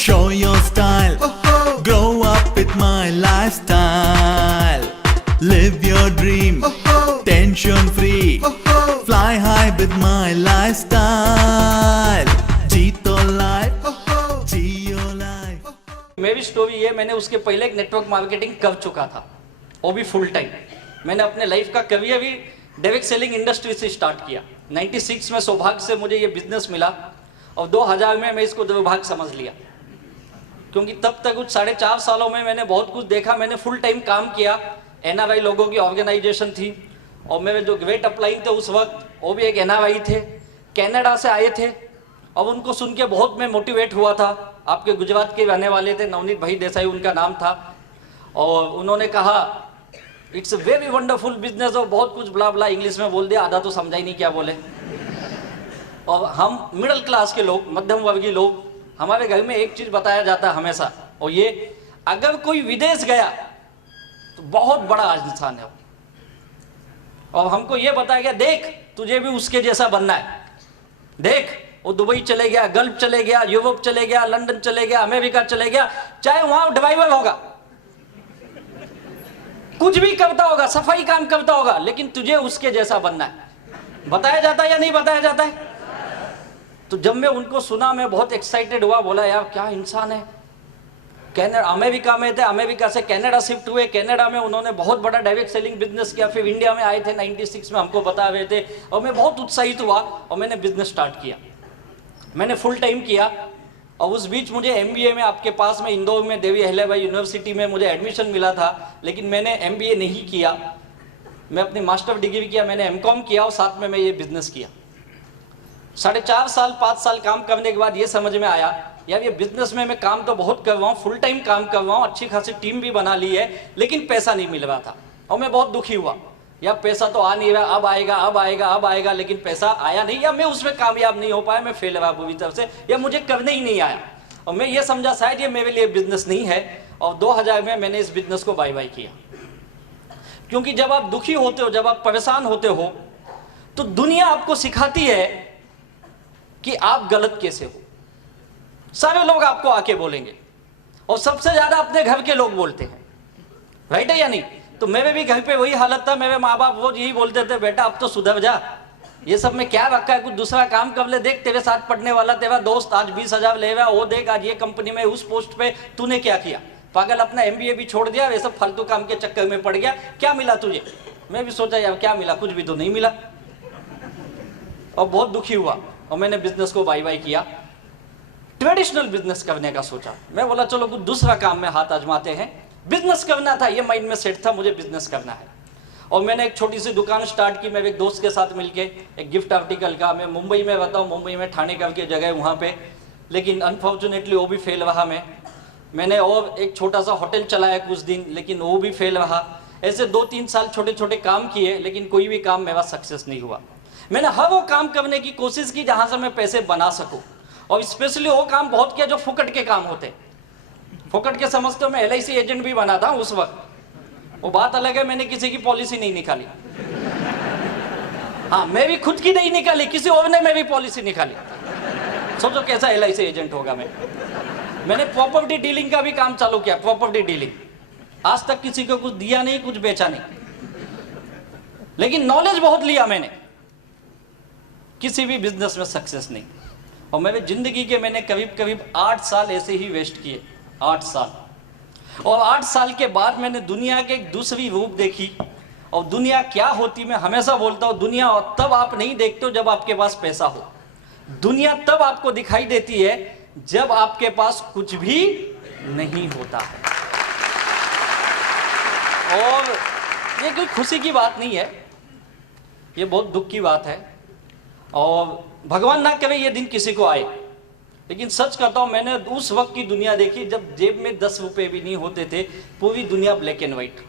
Show your style. Grow up with my lifestyle. Live your dream. Tension free. Fly high with my lifestyle. जीतो life. जियो life. मेरी story ये, मैंने उसके पहले एक नेटवर्क मार्केटिंग कर चुका था, वो भी फुल टाइम। मैंने अपने लाइफ का करियर भी डायरेक्ट सेलिंग इंडस्ट्री से स्टार्ट किया। 96 में सौभाग्य से मुझे ये बिजनेस मिला और 2000 में मैं इसको दुर्भाग्य समझ लिया, क्योंकि तब तक कुछ 4.5 सालों में मैंने बहुत कुछ देखा। मैंने फुल टाइम काम किया, NRI लोगों की ऑर्गेनाइजेशन थी और मेरे जो ग्रेट अपलाइन थे उस वक्त वो भी एक NRI थे, कनाडा से आए थे और उनको सुन के बहुत मैं मोटिवेट हुआ था। आपके गुजरात के रहने वाले थे, नवनीत भाई देसाई उनका नाम था, और उन्होंने कहा it's a very wonderful business, और बहुत कुछ ब्ला ब्ला इंग्लिश में बोल दिया, आधा तो समझा ही नहीं क्या बोले। और हम मिडिल क्लास के लोग, मध्यम वर्गीय लोग, हमारे घर में एक चीज बताया जाता है हमेशा, और ये अगर कोई विदेश गया तो बहुत बड़ा इंसान है, और हमको ये बताया गया देख तुझे भी उसके जैसा बनना है। देख वो दुबई चले गया, गल्फ चले गया, यूरोप चले गया, लंदन चले गया, अमेरिका चले गया, चाहे वहां ड्राइवर होगा, कुछ भी करता होगा, सफाई काम करता होगा, लेकिन तुझे उसके जैसा बनना है। बताया जाता है या नहीं बताया जाता है? तो जब मैं उनको सुना मैं बहुत एक्साइटेड हुआ, बोला यार क्या इंसान है। कनाडा, अमेरिका में थे, अमेरिका से कनाडा शिफ्ट हुए, कनाडा में उन्होंने बहुत बड़ा डायरेक्ट सेलिंग बिजनेस किया, फिर इंडिया में आए थे 96 में, हमको बता रहे थे, और मैं बहुत उत्साहित हुआ और मैंने बिजनेस स्टार्ट किया। मैंने फुल टाइम किया, और उस बीच मुझे MBA में आपके पास में इंदौर में देवी अहिल्याबाई यूनिवर्सिटी में मुझे एडमिशन मिला था, लेकिन मैंने MBA नहीं किया। मैं अपनी मास्टर डिग्री किया, मैंने MCOM किया और साथ में मैं ये बिजनेस किया। 4.5 साल 5 साल काम करने के बाद ये समझ में आया यार ये बिजनेस में मैं काम तो बहुत कर रहा हूँ, फुल टाइम काम कर रहा हूँ, अच्छी खासी टीम भी बना ली है, लेकिन पैसा नहीं मिल रहा था और मैं बहुत दुखी हुआ। या पैसा तो आ नहीं रहा, अब आएगा अब आएगा अब आएगा, लेकिन पैसा आया नहीं, या मैं उसमें कामयाब नहीं हो पाया, मैं फेल रहा पूरी तरफ से, या मुझे करने ही नहीं आया। और मैं ये समझा शायद ये मेरे लिए बिजनेस नहीं है, और 2000 में मैंने इस बिजनेस को बाय बाय किया। क्योंकि जब आप दुखी होते हो, जब आप परेशान होते हो, तो दुनिया आपको सिखाती है कि आप गलत कैसे हो। सारे लोग आपको आके बोलेंगे, और सबसे ज्यादा अपने घर के लोग बोलते हैं, राइट है या नहीं? तो मेरे भी घर पे वही हालत था, मेरे माँ बाप रोज यही बोलते थे बेटा अब तो सुधर जा, ये सब में क्या रखा है, कुछ दूसरा काम कर ले, देख तेरे साथ पढ़ने वाला तेरा दोस्त आज 20,000 ले रहा, वो देख आज ये कंपनी में उस पोस्ट पे, तूने क्या किया, पागल अपना MBA भी छोड़ दिया, ये सब फालतू काम के चक्कर में पड़ गया, क्या मिला तुझे? मैं भी सोचा यार क्या मिला, कुछ भी तो नहीं मिला, और बहुत दुखी हुआ और मैंने बिजनेस को बाय बाय किया। ट्रेडिशनल बिजनेस करने का सोचा, मैं बोला चलो कुछ दूसरा काम में हाथ आजमाते हैं। बिजनेस करना था, ये माइंड में सेट था, मुझे बिजनेस करना है। और मैंने एक छोटी सी दुकान स्टार्ट की, मेरे एक दोस्त के साथ मिलके, एक गिफ्ट आर्टिकल का। मैं मुंबई में रहता हूँ, मुंबई में ठाणे करके जगह वहाँ पे, लेकिन अनफॉर्चुनेटली वो भी फेल रहा। मैंने और एक छोटा सा होटल चलाया कुछ दिन, लेकिन वो भी फेल रहा। ऐसे 2-3 साल छोटे छोटे काम किए, लेकिन कोई भी काम मेरा सक्सेस नहीं हुआ। मैंने हर वो काम करने की कोशिश की जहाँ से मैं पैसे बना सकूँ, और स्पेशली वो काम बहुत किया जो फुकट के काम होते। फुकट के समझते हो, मैं LIC एजेंट भी बना था उस वक्त, वो बात अलग है, मैंने किसी की पॉलिसी नहीं निकाली। हाँ, मैं भी खुद की नहीं निकाली, किसी और ने मेरी पॉलिसी निकाली। सोचो कैसा LIC एजेंट होगा मैं। मैंने प्रॉपर्टी डीलिंग का भी काम चालू किया, प्रॉपर्टी डीलिंग। आज तक किसी को कुछ दिया नहीं, कुछ बेचा नहीं, लेकिन नॉलेज बहुत लिया मैंने। किसी भी बिजनेस में सक्सेस नहीं, और मेरे जिंदगी के मैंने करीब 8 साल ऐसे ही वेस्ट किए, 8 साल। और 8 साल के बाद मैंने दुनिया के एक दूसरी रूप देखी, और दुनिया क्या होती, मैं हमेशा बोलता हूँ दुनिया तब आप नहीं देखते हो जब आपके पास पैसा हो, दुनिया तब आपको दिखाई देती है जब आपके पास कुछ भी नहीं होता है। और ये कोई खुशी की बात नहीं है, ये बहुत दुख की बात है, और भगवान ना करे ये दिन किसी को आए। लेकिन सच कहता हूं, मैंने उस वक्त की दुनिया देखी जब जेब में 10 रुपए भी नहीं होते थे, पूरी दुनिया ब्लैक एंड व्हाइट,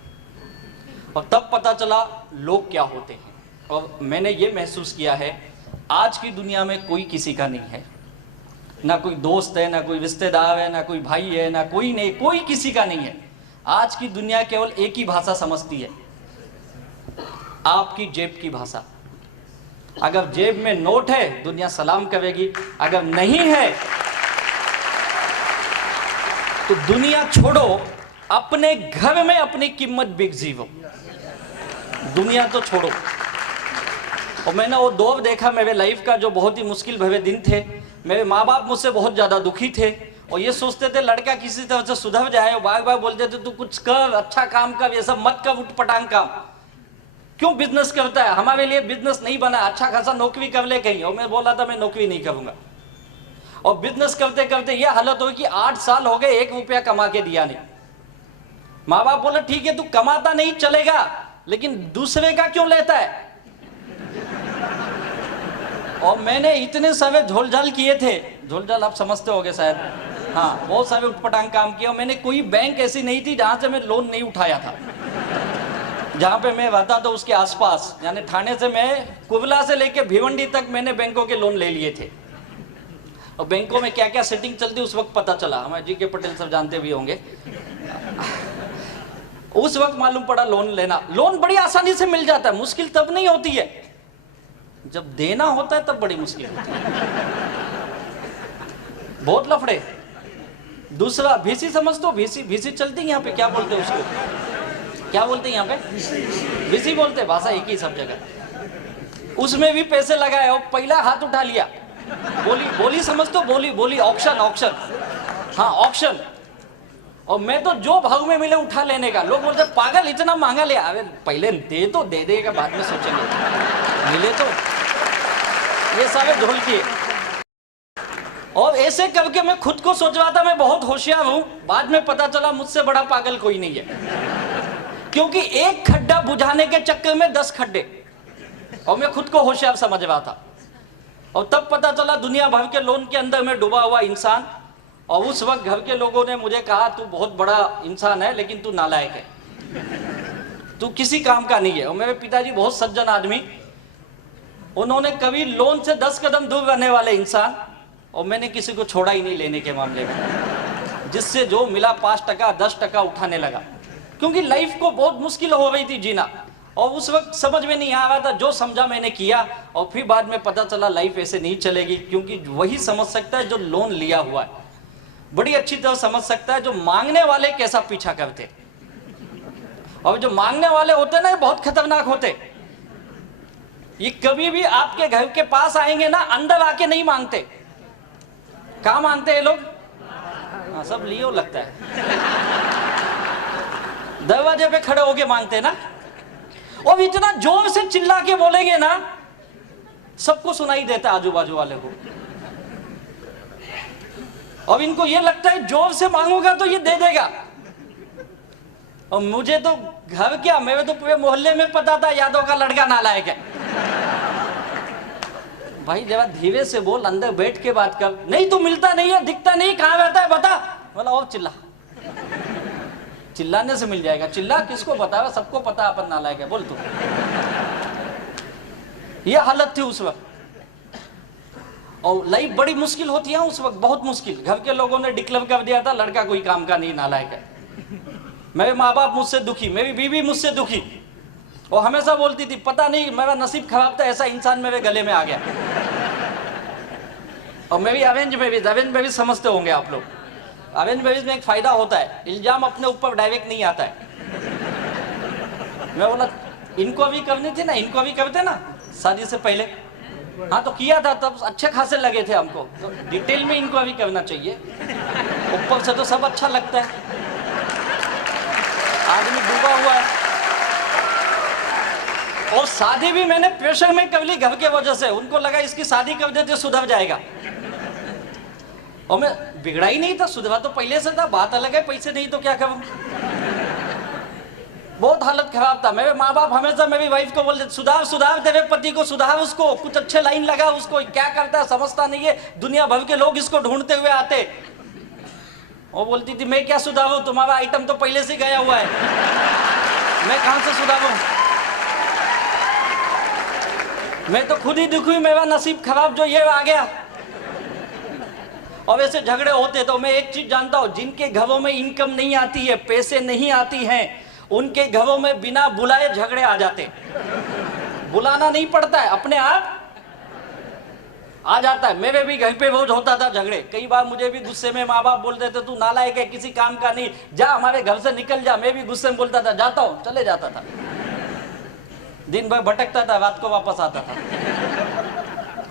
और तब पता चला लोग क्या होते हैं। और मैंने ये महसूस किया है आज की दुनिया में कोई किसी का नहीं है, ना कोई दोस्त है, ना कोई रिश्तेदार है, ना कोई भाई है, ना कोई नहीं, कोई किसी का नहीं है। आज की दुनिया केवल एक ही भाषा समझती है, आपकी जेब की भाषा। अगर जेब में नोट है दुनिया सलाम करेगी, अगर नहीं है तो दुनिया छोड़ो, अपने घर में अपनी कीमत बिक जीवो, दुनिया तो छोड़ो। और मैंने वो दौर देखा मेरे लाइफ का जो बहुत ही मुश्किल भरे दिन थे। मेरे माँ बाप मुझसे बहुत ज़्यादा दुखी थे और ये सोचते थे लड़का किसी तरह से सुधर जाए, और बार बार बोलते थे तू कुछ कर, अच्छा काम कर, ये सब मत कर, उठपटांग काम क्यों बिजनेस करता है, हमारे लिए बिजनेस नहीं बना, अच्छा खासा नौकरी कर ले कहीं। और मैं बोला था मैं नौकरी नहीं करूंगा। और बिजनेस करते करते ये हालत हुई कि 8 साल हो गए 1 रुपया कमा के दिया नहीं। माँ बाप बोले ठीक है तू कमाता नहीं चलेगा, लेकिन दूसरे का क्यों लेता है। और मैंने इतने सारे झोलझाल किए थे, झोलझाल आप समझते होगे शायद, हाँ, बहुत सारे उठपटांग काम किए। और मैंने कोई बैंक ऐसी नहीं थी जहां से मैं लोन नहीं उठाया था। जहां पे मैं रहता था उसके आसपास, यानी ठाणे से मैं कुबला से लेके भिवंडी तक मैंने बैंकों के लोन ले लिए थे। और बैंकों में क्या क्या सेटिंग चलती उस वक्त पता चला, हमारे जी के पटेल सब जानते भी होंगे। उस वक्त मालूम पड़ा लोन लेना, लोन बड़ी आसानी से मिल जाता है, मुश्किल तब नहीं होती है, जब देना होता है तब बड़ी मुश्किल होती है, बहुत लफड़े। दूसरा भीसी समझ तो, भीसी चलती है यहाँ पे, क्या बोलते हैं उसको, क्या बोलते हैं यहाँ पे, भीसी बोलते, भाषा एक ही सब जगह। उसमें भी पैसे लगाए और पहला हाथ उठा लिया, बोली समझ तो, बोली ऑक्शन, हाँ ऑक्शन। और मैं तो जो भाव में मिले उठा लेने का। लोग बोलते पागल इतना महंगा ले, अरे पहले दे तो दे देगा, बाद में सोचेंगे, मिले तो। ये सारे ढोल किए। और ऐसे करके मैं खुद को सोच रहा था मैं बहुत होशियार हूं, बाद में पता चला मुझसे बड़ा पागल कोई नहीं है। क्योंकि एक खड्डा बुझाने के चक्कर में 10 खड्डे, और मैं खुद को होशियार समझ रहा था। और तब पता चला दुनिया भर के लोन के अंदर में डूबा हुआ इंसान। और उस वक्त घर के लोगों ने मुझे कहा तू बहुत बड़ा इंसान है लेकिन तू नालायक है, तू किसी काम का नहीं है। और मेरे पिताजी बहुत सज्जन आदमी, उन्होंने कभी लोन से 10 कदम दूर रहने वाले इंसान, और मैंने किसी को छोड़ा ही नहीं लेने के मामले में। जिससे जो मिला 5% 10% उठाने लगा, क्योंकि लाइफ को बहुत मुश्किल हो गई थी जीना। और उस वक्त समझ में नहीं आ रहा था, जो समझा मैंने किया। और फिर बाद में पता चला लाइफ ऐसे नहीं चलेगी, क्योंकि वही समझ सकता है जो लोन लिया हुआ है, बड़ी अच्छी तरह समझ सकता है जो मांगने वाले कैसा पीछा करते। और जो मांगने वाले होते ना, बहुत खतरनाक होते। ये कभी भी आपके घर के पास आएंगे ना, अंदर आके नहीं मांगते। कहाँ मांगते हैं लोग? हाँ, सब लियो लगता है, दरवाजे पे खड़े होके मांगते ना। और इतना जोर से चिल्ला के बोलेंगे ना, सबको सुनाई देता है आजू बाजू वाले को। और इनको ये लगता है जोर से मांगूंगा तो ये दे देगा। और मुझे तो घर क्या, मेरे तो पूरे मोहल्ले में पता था यादव का लड़का नालायक है। भाई जरा धीरे से बोल, अंदर बैठ के बात कर। नहीं तू मिलता नहीं है, दिखता नहीं, कहाँ रहता है बता। बोला और चिल्ला, चिल्लाने से मिल जाएगा। चिल्ला किसको बताया, सबको पता अपन नालायक है, बोल तू। ये हालत थी उस वक्त। और लाइफ बड़ी मुश्किल होती है उस वक्त, बहुत मुश्किल। घर के लोगों ने डिक्लेयर कर दिया था लड़का कोई काम का नहीं, नालायक है। मेरे माँ बाप मुझसे दुखी, मेरी बीवी मुझसे दुखी। और हमेशा बोलती थी पता नहीं मेरा नसीब खराब था, ऐसा इंसान मेरे गले में आ गया। और मेरी अरेंज मैरिज समझते होंगे आप लोग। अरेंज मैरिज में एक फायदा होता है, इल्जाम अपने ऊपर डायरेक्ट नहीं आता है। मैं बोला इनको भी करनी थी ना, इनको भी करते ना शादी से पहले। हाँ तो किया था, तब अच्छे खासे लगे थे हमको, तो डिटेल में इनको भी करना चाहिए। ऊपर से तो सब अच्छा लगता है, आदमी डूबा हुआ है। और शादी भी मैंने प्रेशर में कर ली घर के वजह से। उनको लगा इसकी शादी कर देते सुधर जाएगा। और मैं बिगड़ा ही नहीं था, सुधरा तो पहले से था, बात अलग है, पैसे नहीं तो क्या करूं। बहुत हालत खराब था। मेरे माँ बाप हमेशा मेरी वाइफ को बोलते सुधार सुधार तेरे पति को, सुधार उसको, कुछ अच्छे लाइन लगा उसको, क्या करता है समझता नहीं है, दुनिया भर के लोग इसको ढूंढते हुए आते। वो बोलती थी मैं क्या सुधारूं, तुम्हारा आइटम तो पहले से गया हुआ है, मैं कहां से सुधारूं। मैं तो खुद ही दुखी, मेरा नसीब खराब जो ये आ गया। और ऐसे झगड़े होते। तो मैं एक चीज जानता हूं, जिनके घरों में इनकम नहीं आती है, पैसे नहीं आती हैं, उनके घरों में बिना बुलाए झगड़े आ जाते। बुलाना नहीं पड़ता है, अपने आप आ जाता है। मेरे भी घर पे रोज होता था झगड़े, कई बार मुझे भी गुस्से में माँ बाप बोलते थे तू नालायक है, किसी काम का नहीं, जा हमारे घर से निकल जा। मैं भी गुस्से में बोलता था जाता हूँ, चले जाता था, दिन भर भटकता था, रात को वापस आता था।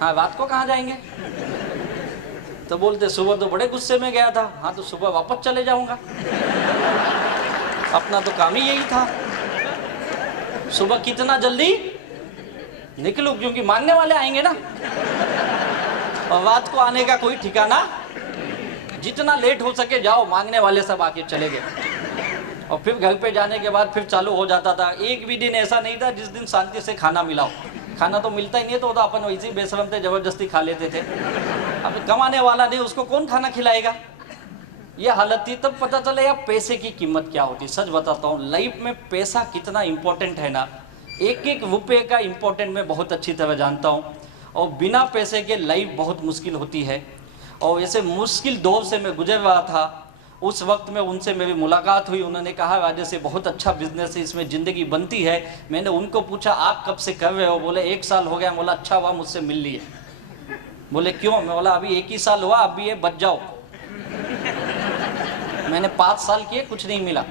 हाँ, रात को कहाँ जाएंगे? तो बोलते सुबह तो बड़े गुस्से में गया था। हाँ, तो सुबह वापस चले जाऊंगा, अपना तो काम ही यही था। सुबह कितना जल्दी निकलूं, क्योंकि मांगने वाले आएंगे ना, और रात को आने का कोई ठिकाना। जितना लेट हो सके जाओ, मांगने वाले सब आके चले गए। और फिर घर पे जाने के बाद फिर चालू हो जाता था। एक भी दिन ऐसा नहीं था जिस दिन शांति से खाना मिला हो। खाना तो मिलता ही नहीं, तो अपन वैसे ही बेशरम थे, जबरदस्ती खा लेते थे। अब कमाने वाला नहीं, उसको कौन खाना खिलाएगा? ये हालत थी। तब पता चला यार पैसे की कीमत क्या होती। सच बताता हूँ, लाइफ में पैसा कितना इंपॉर्टेंट है ना, एक एक रुपये का इंपॉर्टेंट मैं बहुत अच्छी तरह जानता हूँ। और बिना पैसे के लाइफ बहुत मुश्किल होती है। और ऐसे मुश्किल दौर से मैं गुजर रहा था, उस वक्त में उनसे मेरी मुलाकात हुई। उन्होंने कहा राजेश से बहुत अच्छा बिजनेस है, इसमें ज़िंदगी बनती है। मैंने उनको पूछा आप कब से कर रहे हो? बोले 1 साल हो गया। बोला अच्छा हुआ मुझसे मिल लिए। बोले क्यों? मैं बोला अभी 1 ही साल हुआ, अभी ये बच जाओ। मैंने 5 साल किए, कुछ नहीं मिला।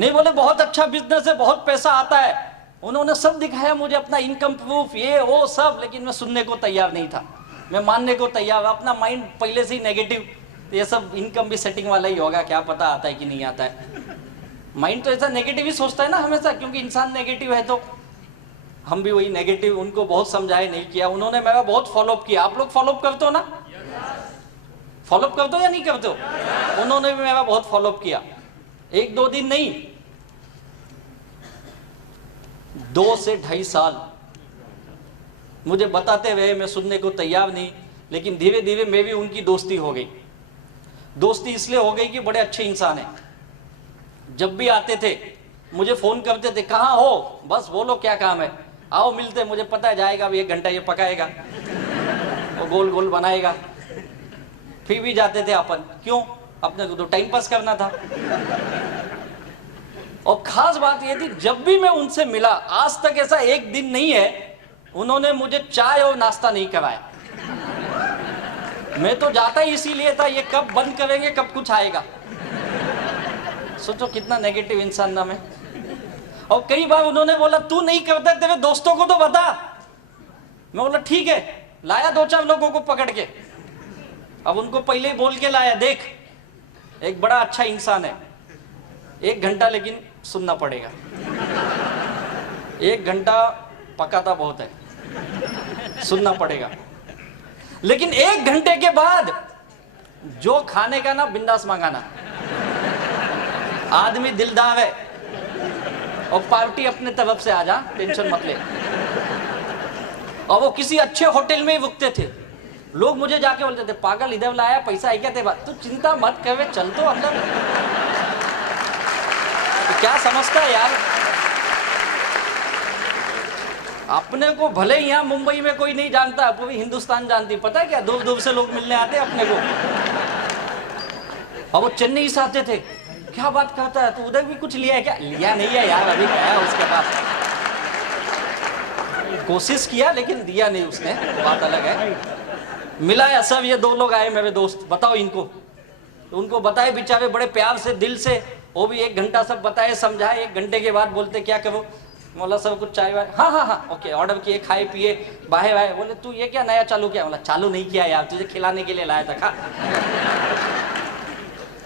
नहीं, बोले बहुत अच्छा बिजनेस है, बहुत पैसा आता है। उन्होंने सब दिखाया मुझे, अपना इनकम प्रूफ, ये वो सब, लेकिन मैं सुनने को तैयार नहीं था, मैं मानने को तैयार। अपना माइंड पहले से ही नेगेटिव, ये सब इनकम भी सेटिंग वाला ही होगा, क्या पता आता है कि नहीं आता है। माइंड तो ऐसा नेगेटिव ही सोचता है ना हमेशा, क्योंकि इंसान नेगेटिव है। तो हम भी वही नेगेटिव, उनको बहुत समझाए, नहीं किया। उन्होंने मेरा बहुत फॉलोअप किया। आप लोग फॉलोअप करते हो ना? फॉलोअप करते हो या नहीं करते हो? उन्होंने भी मेरा बहुत फॉलोअप किया। 1-2 दिन नहीं, 2 से 2.5 साल मुझे बताते रहे, मैं सुनने को तैयार नहीं। लेकिन धीरे धीरे मेरी उनकी दोस्ती हो गई। दोस्ती इसलिए हो गई कि बड़े अच्छे इंसान हैं। जब भी आते थे मुझे फ़ोन करते थे, कहाँ हो? बस बोलो क्या काम है, आओ मिलते। मुझे पता है जाएगा अभी 1 घंटा ये पकाएगा और गोल गोल बनाएगा। फिर भी जाते थे अपन, क्यों? अपने को तो टाइम पास करना था। और खास बात ये थी, जब भी मैं उनसे मिला, आज तक ऐसा एक दिन नहीं है उन्होंने मुझे चाय और नाश्ता नहीं कराया। मैं तो जाता ही इसीलिए था, ये कब बंद करेंगे, कब कुछ आएगा। सोचो कितना नेगेटिव इंसान ना मैं। और कई बार उन्होंने बोला तू नहीं करता, तेरे दोस्तों को तो बता। मैं बोला ठीक है, लाया 2-4 लोगों को पकड़ के। अब उनको पहले ही बोल के लाया, देख एक बड़ा अच्छा इंसान है, 1 घंटा लेकिन सुनना पड़ेगा। 1 घंटा पकाता बहुत है, सुनना पड़ेगा। लेकिन 1 घंटे के बाद जो खाने का ना, बिंदास मंगाना। आदमी दिलदार है, और पार्टी अपने तरफ से आ जा, टेंशन मत ले। और वो किसी अच्छे होटल में ही रुकते थे। लोग मुझे जाके बोलते थे पागल इधर लाया, पैसा है क्या तेरे पास? तू चिंता मत कर, चल तो अंदर। तो क्या समझता है यार? अपने को भले ही यहाँ मुंबई में कोई नहीं जानता, पूरी हिंदुस्तान जानती। पता है क्या, दूर दूर से लोग मिलने आते अपने को। और वो चेन्नई से आते थे, क्या बात करता है तू, उधर भी कुछ लिया है क्या? लिया नहीं है यार, अभी गया उसके पास। कोशिश किया लेकिन दिया नहीं उसने, बात अलग है। मिला है सब, ये 2 लोग आए मेरे दोस्त, बताओ इनको। उनको बताए बेचारे बड़े प्यार से, दिल से। वो भी 1 घंटा सब बताए, समझाए। 1 घंटे के बाद बोलते क्या करो? बोला सब कुछ चाय वाय, हाँ हाँ हाँ ओके, ऑर्डर किए, खाए पिए, बाहे बाहे। बोले तू ये क्या नया चालू किया? बोला चालू नहीं किया यार, तुझे खिलाने के लिए लाया था, खा।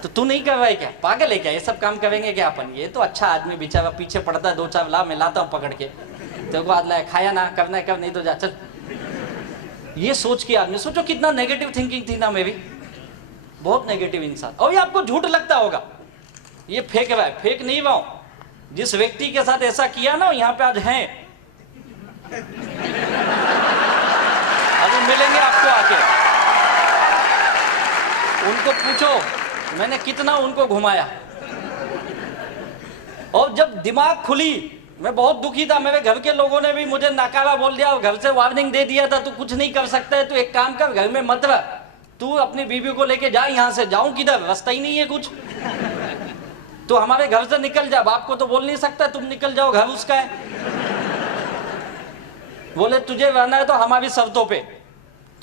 तो तू नहीं कर रहा है क्या? पागल है क्या? ये सब काम करेंगे क्या अपन? ये तो अच्छा आदमी बेचारा पीछे पड़ता है, 2-4 ला, मैं लाता हूँ पकड़ के। तेरे को आज लाया, खाया ना, करना है कर, नहीं तो जा चल। ये सोच के आदमी, सोचो कितना नेगेटिव थिंकिंग थी ना मेरी, बहुत नेगेटिव इंसान। और ये आपको झूठ लगता होगा, ये फेक रहा है, फेक नहीं रहा हूं। जिस व्यक्ति के साथ ऐसा किया ना, यहाँ पे आज हैं, अभी मिलेंगे आपको आके। उनको पूछो मैंने कितना उनको घुमाया। और जब दिमाग खुली, मैं बहुत दुखी था। मेरे घर के लोगों ने भी मुझे नाकारा बोल दिया और घर से वार्निंग दे दिया था, तू कुछ नहीं कर सकता है, तू एक काम कर, घर में मत रह, तू अपनी बीवी को लेके जा यहाँ से। जाऊं किधर, रास्ता ही नहीं है कुछ। तो हमारे घर से निकल जा, बाप को तो बोल नहीं सकता तुम निकल जाओ, घर उसका है। बोले तुझे रहना है तो हमारी शर्तों पे।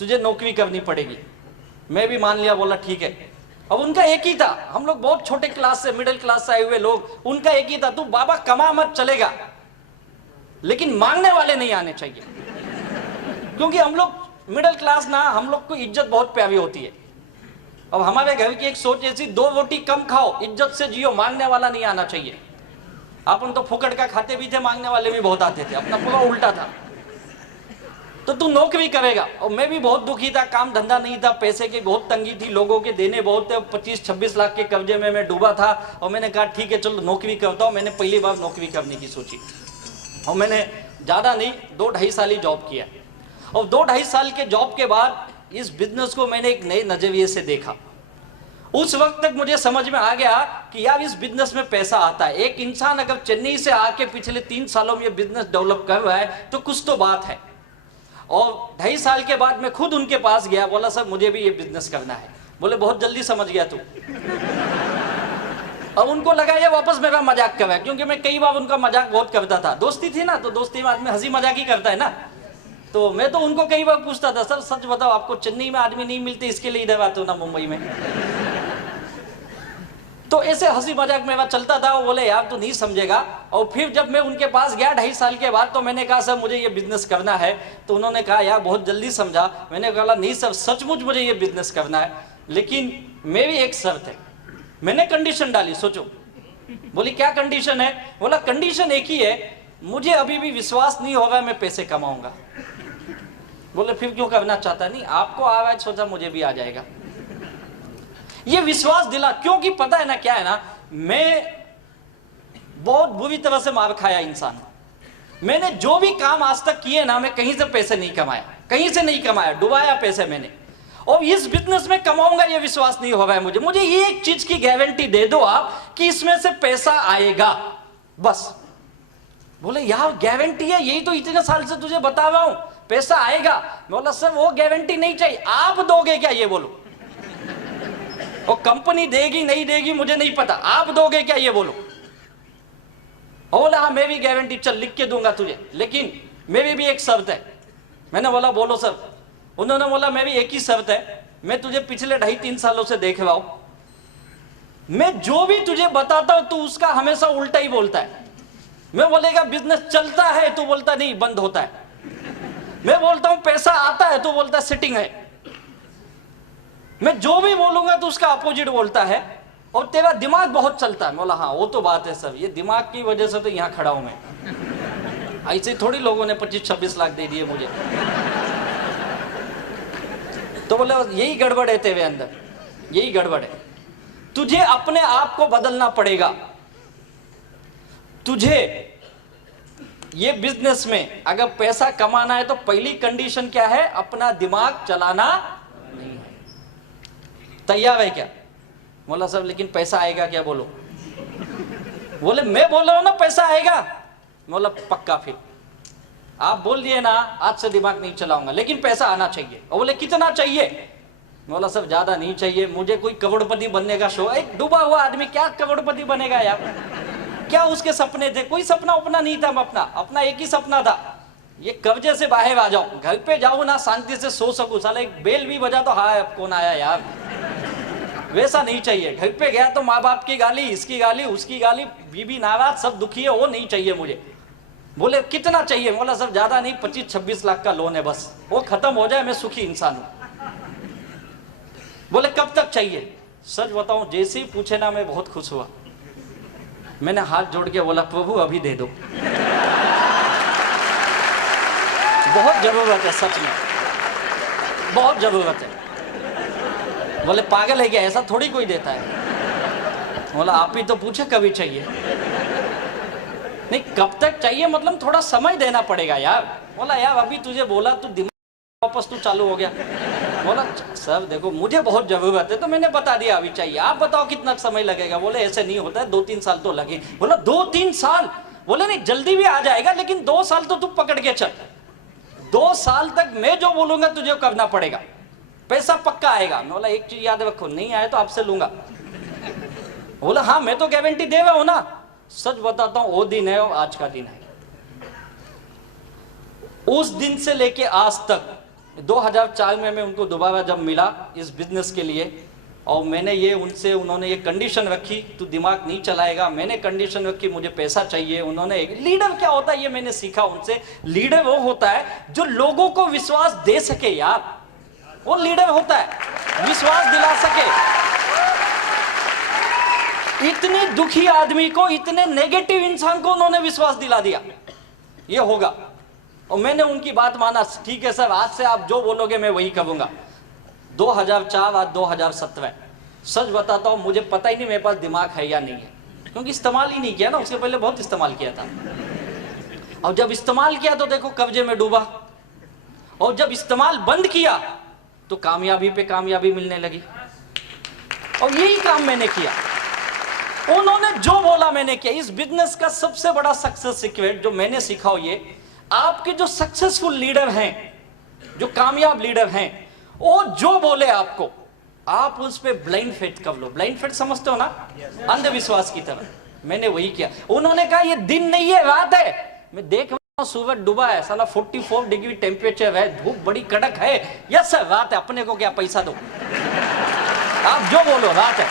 तुझे नौकरी करनी पड़ेगी। मैं भी मान लिया, बोला ठीक है। अब उनका एक ही था, हम लोग बहुत छोटे क्लास से, मिडिल क्लास से आए हुए लोग, उनका एक ही था, तू बाबा कमा मत चलेगा, लेकिन मांगने वाले नहीं आने चाहिए। क्योंकि हम लोग मिडिल क्लास ना, हम लोग को इज्जत बहुत प्यारी होती है। अब हमारे घर की एक सोच ऐसी, 2 रोटी कम खाओ, इज्जत से जियो, मांगने वाला नहीं आना चाहिए। अपन तो फुकट का खाते भी थे, मांगने वाले भी बहुत आते थे, अपना पूरा उल्टा था। तो तू नौकरी करेगा। और मैं भी बहुत दुखी था, काम धंधा नहीं था, पैसे की बहुत तंगी थी, लोगों के देने बहुत थे, 25-26 लाख के कर्जे में मैं डूबा था। और मैंने कहा ठीक है चलो नौकरी करता हूँ। मैंने पहली बार नौकरी करने की सोची और मैंने ज़्यादा नहीं 2-2.5 साल ही जॉब किया। और 2-2.5 साल के जॉब के बाद इस बिजनेस को मैंने एक नए नजरिए से देखा। उस वक्त तक मुझे समझ में आ गया कि यार इस बिजनेस में पैसा आता है। एक इंसान अगर चेन्नई से आके पिछले 3 सालों में ये बिजनेस डेवलप कर रहा है तो कुछ तो बात है। और 2.5 साल के बाद मैं खुद उनके पास गया, बोला सर मुझे भी ये बिजनेस करना है। बोले बहुत जल्दी समझ गया तू। अब उनको लगा ये वापस मेरा मजाक कर रहा है, क्योंकि मैं कई बार उनका मजाक बहुत करता था। दोस्ती थी ना, तो दोस्ती में आदमी हंसी मजाक ही करता है ना। तो मैं तो उनको कई बार पूछता था, सर सच बताओ आपको चेन्नई में आदमी नहीं मिलते, इसके लिए इधर आते हो ना मुंबई में। तो ऐसे हंसी मजाक मेरा चलता था। वो बोले यार तू नहीं समझेगा। और फिर जब मैं उनके पास गया 2.5 साल के बाद, तो मैंने कहा सर मुझे ये बिजनेस करना है। तो उन्होंने कहा यार बहुत जल्दी समझा। मैंने कहा नहीं सर सचमुच मुझे ये बिजनेस करना है, लेकिन मेरी एक शर्त है। मैंने कंडीशन डाली, सोचो। बोली क्या कंडीशन है? बोला कंडीशन एक ही है, मुझे अभी भी विश्वास नहीं होगा मैं पैसे कमाऊंगा। बोले फिर क्यों करना चाहता? नहीं आपको आ रहा है, सोचा मुझे भी आ जाएगा। ये विश्वास दिला, क्योंकि पता है ना क्या है ना, मैं बहुत बुरी तरह से मार खाया इंसान। मैंने जो भी काम आज तक किए ना, मैं कहीं से पैसे नहीं कमाया, कहीं से नहीं कमाया, डुबाया पैसे मैंने। और इस बिजनेस में कमाऊंगा ये विश्वास नहीं हो रहा है मुझे। मुझे ये एक चीज की गारंटी दे दो आप कि इसमें से पैसा आएगा, बस। बोले यार गारंटी है, यही तो इतने साल से तुझे बता रहा हूं पैसा आएगा। बोला सर वो गारंटी नहीं चाहिए, आप दोगे क्या ये बोलो। और कंपनी देगी नहीं देगी मुझे नहीं पता, आप दोगे क्या ये बोलो। और बोला हाँ मैं भी गारंटी चल लिख के दूंगा तुझे, लेकिन मेरी भी एक शर्त है। मैंने बोला बोलो सर। उन्होंने बोला मेरी एक ही शर्त है, मैं तुझे पिछले 2.5-3 सालों से देख रहा हूं, मैं जो भी तुझे बताता हूं तू उसका हमेशा उल्टा ही बोलता है। मैं बोलेगा बिजनेस चलता है, तू बोलता नहीं बंद होता है। मैं बोलता हूं पैसा आता है, तू बोलता सेटिंग है। मैं जो भी बोलूंगा तो उसका अपोजिट बोलता है। और तेरा दिमाग बहुत चलता है। बोला हाँ वो तो बात है सर, ये दिमाग की वजह से तो यहाँ खड़ा हूं मैं। ऐसे थोड़ी लोगों ने 25-26 लाख दे दिए मुझे। तो बोले यही गड़बड़ है तेरे अंदर, यही गड़बड़ है। तुझे अपने आप को बदलना पड़ेगा। तुझे ये बिजनेस में अगर पैसा कमाना है तो पहली कंडीशन क्या है? अपना दिमाग चलाना नहीं है। तैयार है क्या? बोला सब लेकिन पैसा आएगा क्या? बोलो। बोले मैं बोल रहा हूं ना पैसा आएगा। बोला पक्का। फिर आप बोल दिए ना आज से दिमाग नहीं चलाऊंगा, लेकिन पैसा आना चाहिए। और बोले कितना चाहिए? बोला सब ज्यादा नहीं चाहिए, मुझे कोई करोड़पति बनने का शौक। एक डूबा हुआ आदमी क्या करोड़पति बनेगा यार? क्या उसके सपने थे? कोई सपना उपना नहीं था। अपना एक ही सपना था, ये कर्जे से बाहर आ जाऊं, घर पे जाऊं ना शांति से सो सकूं। साला एक बेल भी बजा तो हाँ कौन आया यार, वैसा नहीं चाहिए। घर पे गया तो माँ बाप की गाली, इसकी गाली, उसकी गाली, बीबी नाराज, सब दुखी है, वो नहीं चाहिए मुझे। बोले कितना चाहिए? बोला सब ज्यादा नहीं, 25-26 लाख का लोन है, बस वो खत्म हो जाए, मैं सुखी इंसान हूं। बोले कब तक चाहिए? सच बताऊं जैसे ही पूछे ना मैं बहुत खुश हुआ। मैंने हाथ जोड़ के बोला प्रभु अभी दे दो, बहुत जरूरत है, सच में बहुत जरूरत है। बोले पागल है क्या, ऐसा थोड़ी कोई देता है। बोला आप ही तो पूछे कभी चाहिए। नहीं कब तक चाहिए मतलब थोड़ा समय देना पड़ेगा यार। बोला यार अभी तुझे बोला तू दिमाग वापस तू चालू हो गया। बोला सर देखो मुझे बहुत जरूरत है तो मैंने बता दिया अभी चाहिए, आप बताओ कितना समय लगेगा। बोले ऐसे नहीं होता है, 2-3 साल तो लगे। बोला 2-3 साल? बोले नहीं जल्दी भी आ जाएगा, लेकिन 2 साल तो तू पकड़ के चल। 2 साल तक मैं जो बोलूंगा तुझे करना पड़ेगा, पैसा पक्का आएगा। बोला एक चीज याद रखो, नहीं आए तो आपसे लूंगा। बोला हाँ मैं तो गारंटी दे रहा हूं ना। सच बताता हूं वो दिन है और आज का दिन है। उस दिन से लेके आज तक 2004 में मैं उनको दोबारा जब मिला इस बिजनेस के लिए, और मैंने ये उन्होंने ये कंडीशन रखी, तू दिमाग नहीं चलाएगा। मैंने कंडीशन रखी, मुझे पैसा चाहिए। उन्होंने, लीडर क्या होता है ये मैंने सीखा उनसे। लीडर वो होता है जो लोगों को विश्वास दे सके यार, वो लीडर होता है, विश्वास दिला सके। इतने दुखी आदमी को, इतने नेगेटिव इंसान को उन्होंने विश्वास दिला दिया ये होगा। और मैंने उनकी बात माना, ठीक है सर, आज से आप जो बोलोगे मैं वही करूंगा। 2004 आज 2017, सच बताता हूं मुझे पता ही नहीं मेरे पास दिमाग है या नहीं है, क्योंकि इस्तेमाल ही नहीं किया ना। उसके पहले बहुत इस्तेमाल किया था, और जब इस्तेमाल किया तो देखो कब्जे में डूबा, और जब इस्तेमाल बंद किया तो कामयाबी पे कामयाबी मिलने लगी। और यही काम मैंने किया, उन्होंने जो बोला मैंने किया। इस बिजनेस का सबसे बड़ा सक्सेस सीक्रेट जो मैंने सीखा हो, ये आपके जो सक्सेसफुल लीडर हैं, जो कामयाब लीडर हैं, वो जो बोले आपको, आप उस पे ब्लाइंड फेथ कर लो। ब्लाइंड फेथ समझते हो ना, अंधविश्वास की तरह। मैंने वही किया। उन्होंने कहा ये दिन नहीं है रात है, मैं देख रहा हूं सूरज डूबा है, साला 44 डिग्री टेम्परेचर है, धूप बड़ी कड़क है। यस सर रात है, अपने को क्या पैसा दो, आप जो बोलो रात है।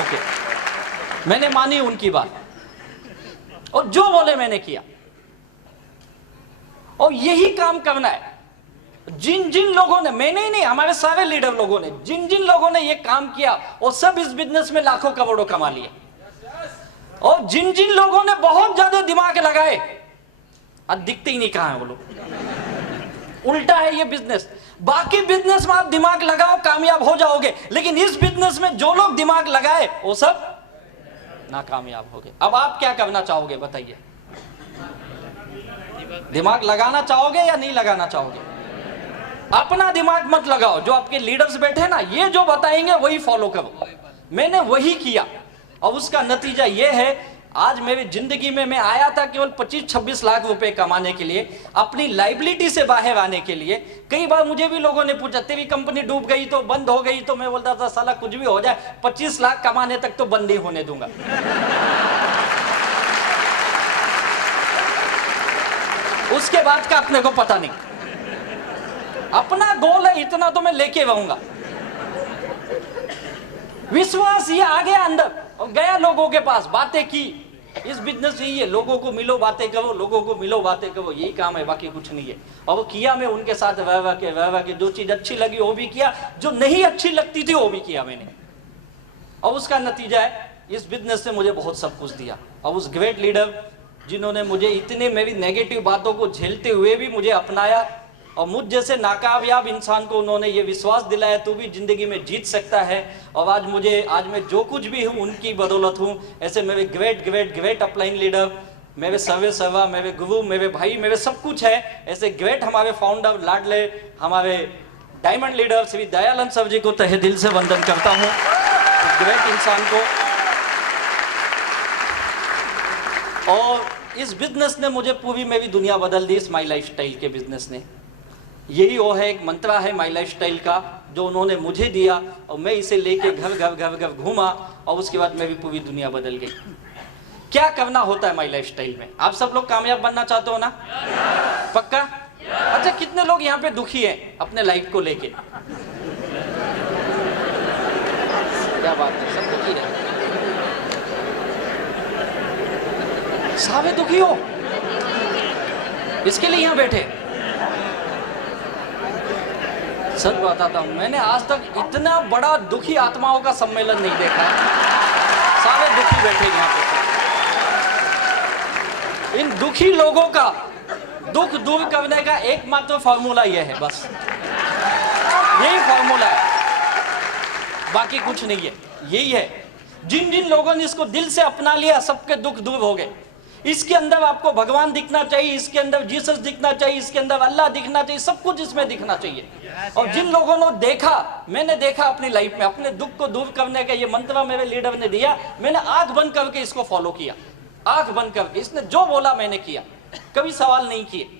ओके, मैंने मानी उनकी बात, और जो बोले मैंने किया। और यही काम करना है। जिन जिन लोगों ने, मैंने ही नहीं, हमारे सारे लीडर लोगों ने, जिन जिन लोगों ने ये काम किया, वो सब इस बिजनेस में लाखों करोड़ों कमा लिए। और जिन जिन लोगों ने बहुत ज्यादा दिमाग लगाए, आज दिखते ही नहीं कहां है वो लोग। उल्टा है ये बिजनेस। बाकी बिजनेस में आप दिमाग लगाओ कामयाब हो जाओगे, लेकिन इस बिजनेस में जो लोग दिमाग लगाए वो सब नाकामयाब हो गए। अब आप क्या करना चाहोगे बताइए? दिमाग लगाना चाहोगे या नहीं लगाना चाहोगे? अपना दिमाग मत लगाओ, जो आपके लीडर्स बैठे ना, ये जो बताएंगे वही फॉलो करो। मैंने वही किया, और उसका नतीजा ये है, आज मेरी जिंदगी में मैं आया था केवल 25-26 लाख रुपए कमाने के लिए, अपनी लाइबिलिटी से बाहर आने के लिए। कई बार मुझे भी लोगों ने पूछा तेरी कंपनी डूब गई तो, बंद हो गई तो, मैं बोलता था साला कुछ भी हो जाए, 25 लाख कमाने तक तो बंद नहीं होने दूंगा। उसके बाद का अपने को पता नहीं। अपना गोल है इतना तो मैं लेके रहूंगा। विश्वास ये आ गया अंदर, और गया लोगों के पास, बातें की। इस बिजनेस यही है, लोगों को मिलो बातें करो, लोगों को मिलो बातें करो, यही काम है, बाकी कुछ नहीं है। और वो किया मैं उनके साथ, वह के जो चीज अच्छी लगी वो भी किया, जो नहीं अच्छी लगती थी वो भी किया मैंने। और उसका नतीजा है, इस बिजनेस ने मुझे बहुत सब कुछ दिया। और उस ग्रेट लीडर जिन्होंने मुझे इतने मेरी नेगेटिव बातों को झेलते हुए भी मुझे अपनाया, और मुझ जैसे नाकामयाब इंसान को उन्होंने ये विश्वास दिलाया तू भी जिंदगी में जीत सकता है। और आज मैं जो कुछ भी हूँ उनकी बदौलत हूँ। ऐसे मेरे ग्रेट अपलाइन लीडर, मेरे सर्वा, मेरे गुरु, मेरे भाई, मेरे सब कुछ है। ऐसे ग्रेट हमारे फाउंडर लाडले, हमारे diamond leader Shri Dayanand sir ji को तहे दिल से वंदन करता हूँ, ग्रेट इंसान को। और इस बिजनेस ने मुझे पूरी मेरी दुनिया बदल दी, इस माई लाइफस्टाइल के बिजनेस ने। यही वो है, एक मंत्रा है माई लाइफस्टाइल का, जो उन्होंने मुझे दिया, और मैं इसे लेके घर घूमा, और उसके बाद मेरी पूरी दुनिया बदल गई। क्या करना होता है माई लाइफस्टाइल में? आप सब लोग कामयाब बनना चाहते हो ना? पक्का? अच्छा, कितने लोग यहाँ पे दुखी हैं अपने लाइफ को लेके? क्या बात है, सब दुखी है? सारे दुखी हो, इसके लिए यहाँ बैठे? सच बताता हूं, मैंने आज तक इतना बड़ा दुखी आत्माओं का सम्मेलन नहीं देखा। सारे दुखी बैठे यहाँ पे। इन दुखी लोगों का दुख दूर करने का एकमात्र फॉर्मूला यह है, बस यही फॉर्मूला है, बाकी कुछ नहीं है। यही है, जिन जिन लोगों ने इसको दिल से अपना लिया, सबके दुख दूर हो गए। इसके अंदर आपको भगवान दिखना चाहिए, इसके अंदर जीसस दिखना चाहिए, इसके अंदर अल्लाह दिखना चाहिए, सब कुछ इसमें दिखना चाहिए। और जिन लोगों ने देखा, मैंने देखा अपनी लाइफ में, अपने दुख को दूर करने का ये मंत्र मेरे लीडर ने दिया, मैंने आंख बंद करके इसको फॉलो किया, आंख बंद करके। इसने जो बोला मैंने किया, कभी सवाल नहीं किए,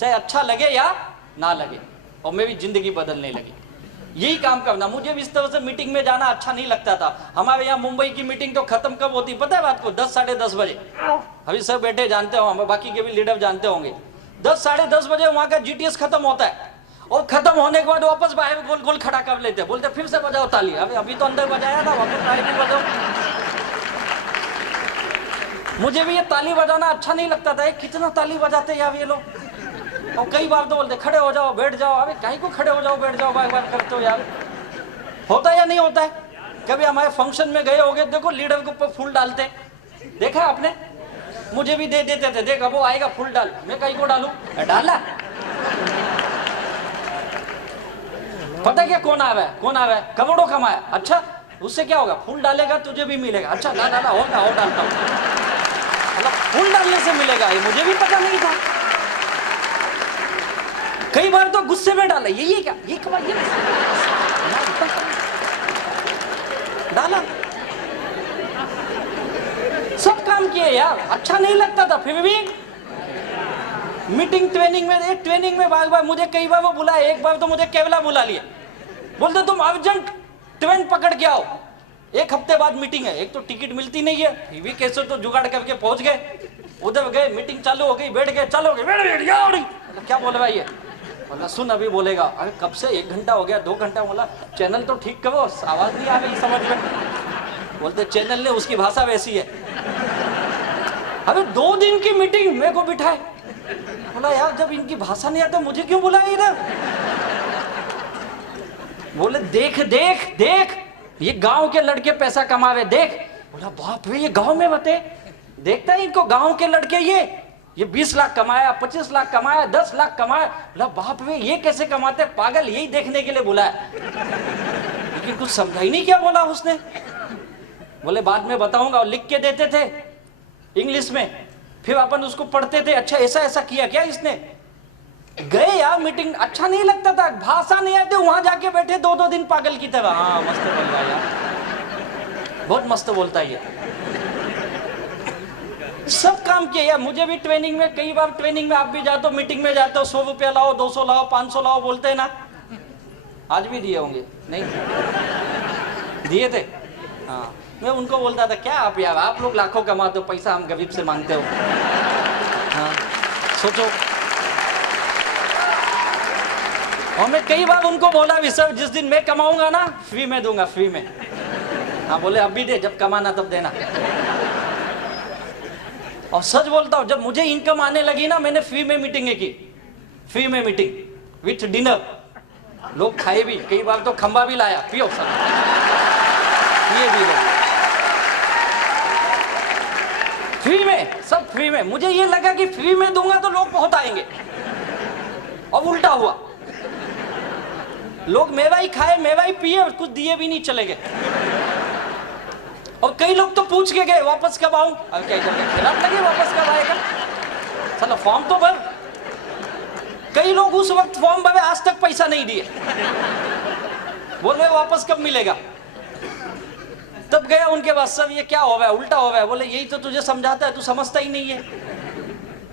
चाहे अच्छा लगे या ना लगे, और मेरी जिंदगी बदलने लगी। यही काम करना। मुझे भी इस तरह से मीटिंग में जाना अच्छा नहीं लगता था। हमारे यहाँ मुंबई की मीटिंग तो खत्म कब होती पता है रात को? 10 साढ़े 10 बजे। अभी सब बैठे जानते हो, बाकी के भी लीडर जानते होंगे। 10 साढ़े 10 बजे वहां का जीटीएस खत्म होता है, और खत्म होने के बाद वापस बाहर गोल गोल खड़ा कर लेते, बोलते फिर से बजाओ ताली। अभी तो अंदर बजाया था, वापस ताली भी बजाओ। मुझे भी ये ताली बजाना अच्छा नहीं लगता था, कितना ताली बजाते यार ये लोग। और कई बार तो बोलते खड़े हो जाओ बैठ जाओ। अबे काहे को खड़े हो जाओ बैठ जाओ बार बार करते हो यार, होता है या नहीं होता है? कभी हमारे फंक्शन में गए होगे, देखो लीडर के ऊपर फूल डालते, देखा आपने? मुझे भी दे देते थे, देखा वो आएगा फूल डाल, मैं कहीं को डालू, डाला। पता क्या कौन आ रहा है, कौन आ रहा है? करोड़ों कमाया, अच्छा उससे क्या होगा? फूल डालेगा तुझे भी मिलेगा। अच्छा ना डाला होगा, और डालता हूँ, मतलब फूल डालने से मिलेगा, ये मुझे भी पता नहीं था। कई बार तो गुस्से में डाला, ये क्या, ये कमा, ये डाला, सब काम किए यार, अच्छा नहीं लगता था। फिर भी मीटिंग ट्रेनिंग में, एक ट्रेनिंग में बार बार मुझे कई बार वो बुलाए, एक बार तो मुझे केवला बुला लिया, बोलते तुम अर्जेंट ट्रेन पकड़ के आओ, एक हफ्ते बाद मीटिंग है। एक तो टिकट मिलती नहीं है, फिर भी कैसे तो जुगाड़ करके पहुंच गए, उधर गए, मीटिंग चालू हो गई, बैठ गए, चलो बैठ क्या बोल रहा है? बोला सुन अभी बोलेगा। अरे कब से 1 घंटा हो गया, 2 घंटा, बोला चैनल तो ठीक करो, आवाज नहीं आ रही समझ में। बोलते चैनल ने, उसकी भाषा वैसी है। अरे 2 दिन की मीटिंग मेरे को बिठाए, बोला यार जब इनकी भाषा नहीं आता मुझे क्यों बुलाया इधर? बोले देख देख देख, ये गांव के लड़के पैसा कमा रहे, देख। बोला बाप रे, ये गांव में बते, देखता है इनको गांव के लड़के, ये 20 लाख कमाया, 25 लाख कमाया, 10 लाख कमाया। बोला बाप रे, ये कैसे कमाते पागल, यही देखने के लिए बुलाया। लेकिन कुछ समझा ही नहीं क्या बोला उसने। बोले बाद में बताऊंगा, और लिख के देते थे इंग्लिश में, फिर अपन उसको पढ़ते थे, अच्छा ऐसा ऐसा किया क्या इसने। गए यार मीटिंग, अच्छा नहीं लगता था, भाषा नहीं आते, वहां जाके बैठे 2-2 दिन पागल की तरह। हाँ मस्त बोल रहा है यार, बहुत मस्त बोलता है यार, सब काम किया यार। मुझे भी ट्रेनिंग में, कई बार ट्रेनिंग में आप भी जाते हो, मीटिंग में जाते हो, 100 रुपया लाओ, 200 लाओ, 500 लाओ बोलते हैं ना। आज भी दिए होंगे, नहीं दिए थे? हाँ, मैं उनको बोलता था क्या आप यार, आप लोग लाखों कमाते हो, पैसा हम गरीब से मांगते हो। हाँ सोचो। और मैं कई बार उनको बोला भी, सर जिस दिन मैं कमाऊंगा ना फ्री में दूंगा, फ्री में। हाँ बोले अभी दे, जब कमाना तब देना। और सच बोलता हूँ, जब मुझे इनकम आने लगी ना, मैंने फ्री में मीटिंगें की, फ्री में मीटिंग विथ डिनर, लोग खाए भी, कई बार तो खंबा भी लाया, पियो सर, पिए भी लोग फ्री में, सब फ्री में। मुझे ये लगा कि फ्री में दूंगा तो लोग बहुत आएंगे, और उल्टा हुआ, लोग मेवा ही खाए, मेवा ही पिए, कुछ दिए भी नहीं, चले गए। और कई लोग तो पूछ के गए वापस कब आऊं। अब क्या खिलाफ लगे, वापस कब आएगा, चलो फॉर्म तो भर। कई लोग उस वक्त फॉर्म भरे, आज तक पैसा नहीं दिए, बोल रहे वापस कब मिलेगा। तब गया उनके पास, सब ये क्या हो रहा है, उल्टा हो रहा है। बोले यही तो तुझे समझाता है, तू समझता ही नहीं है,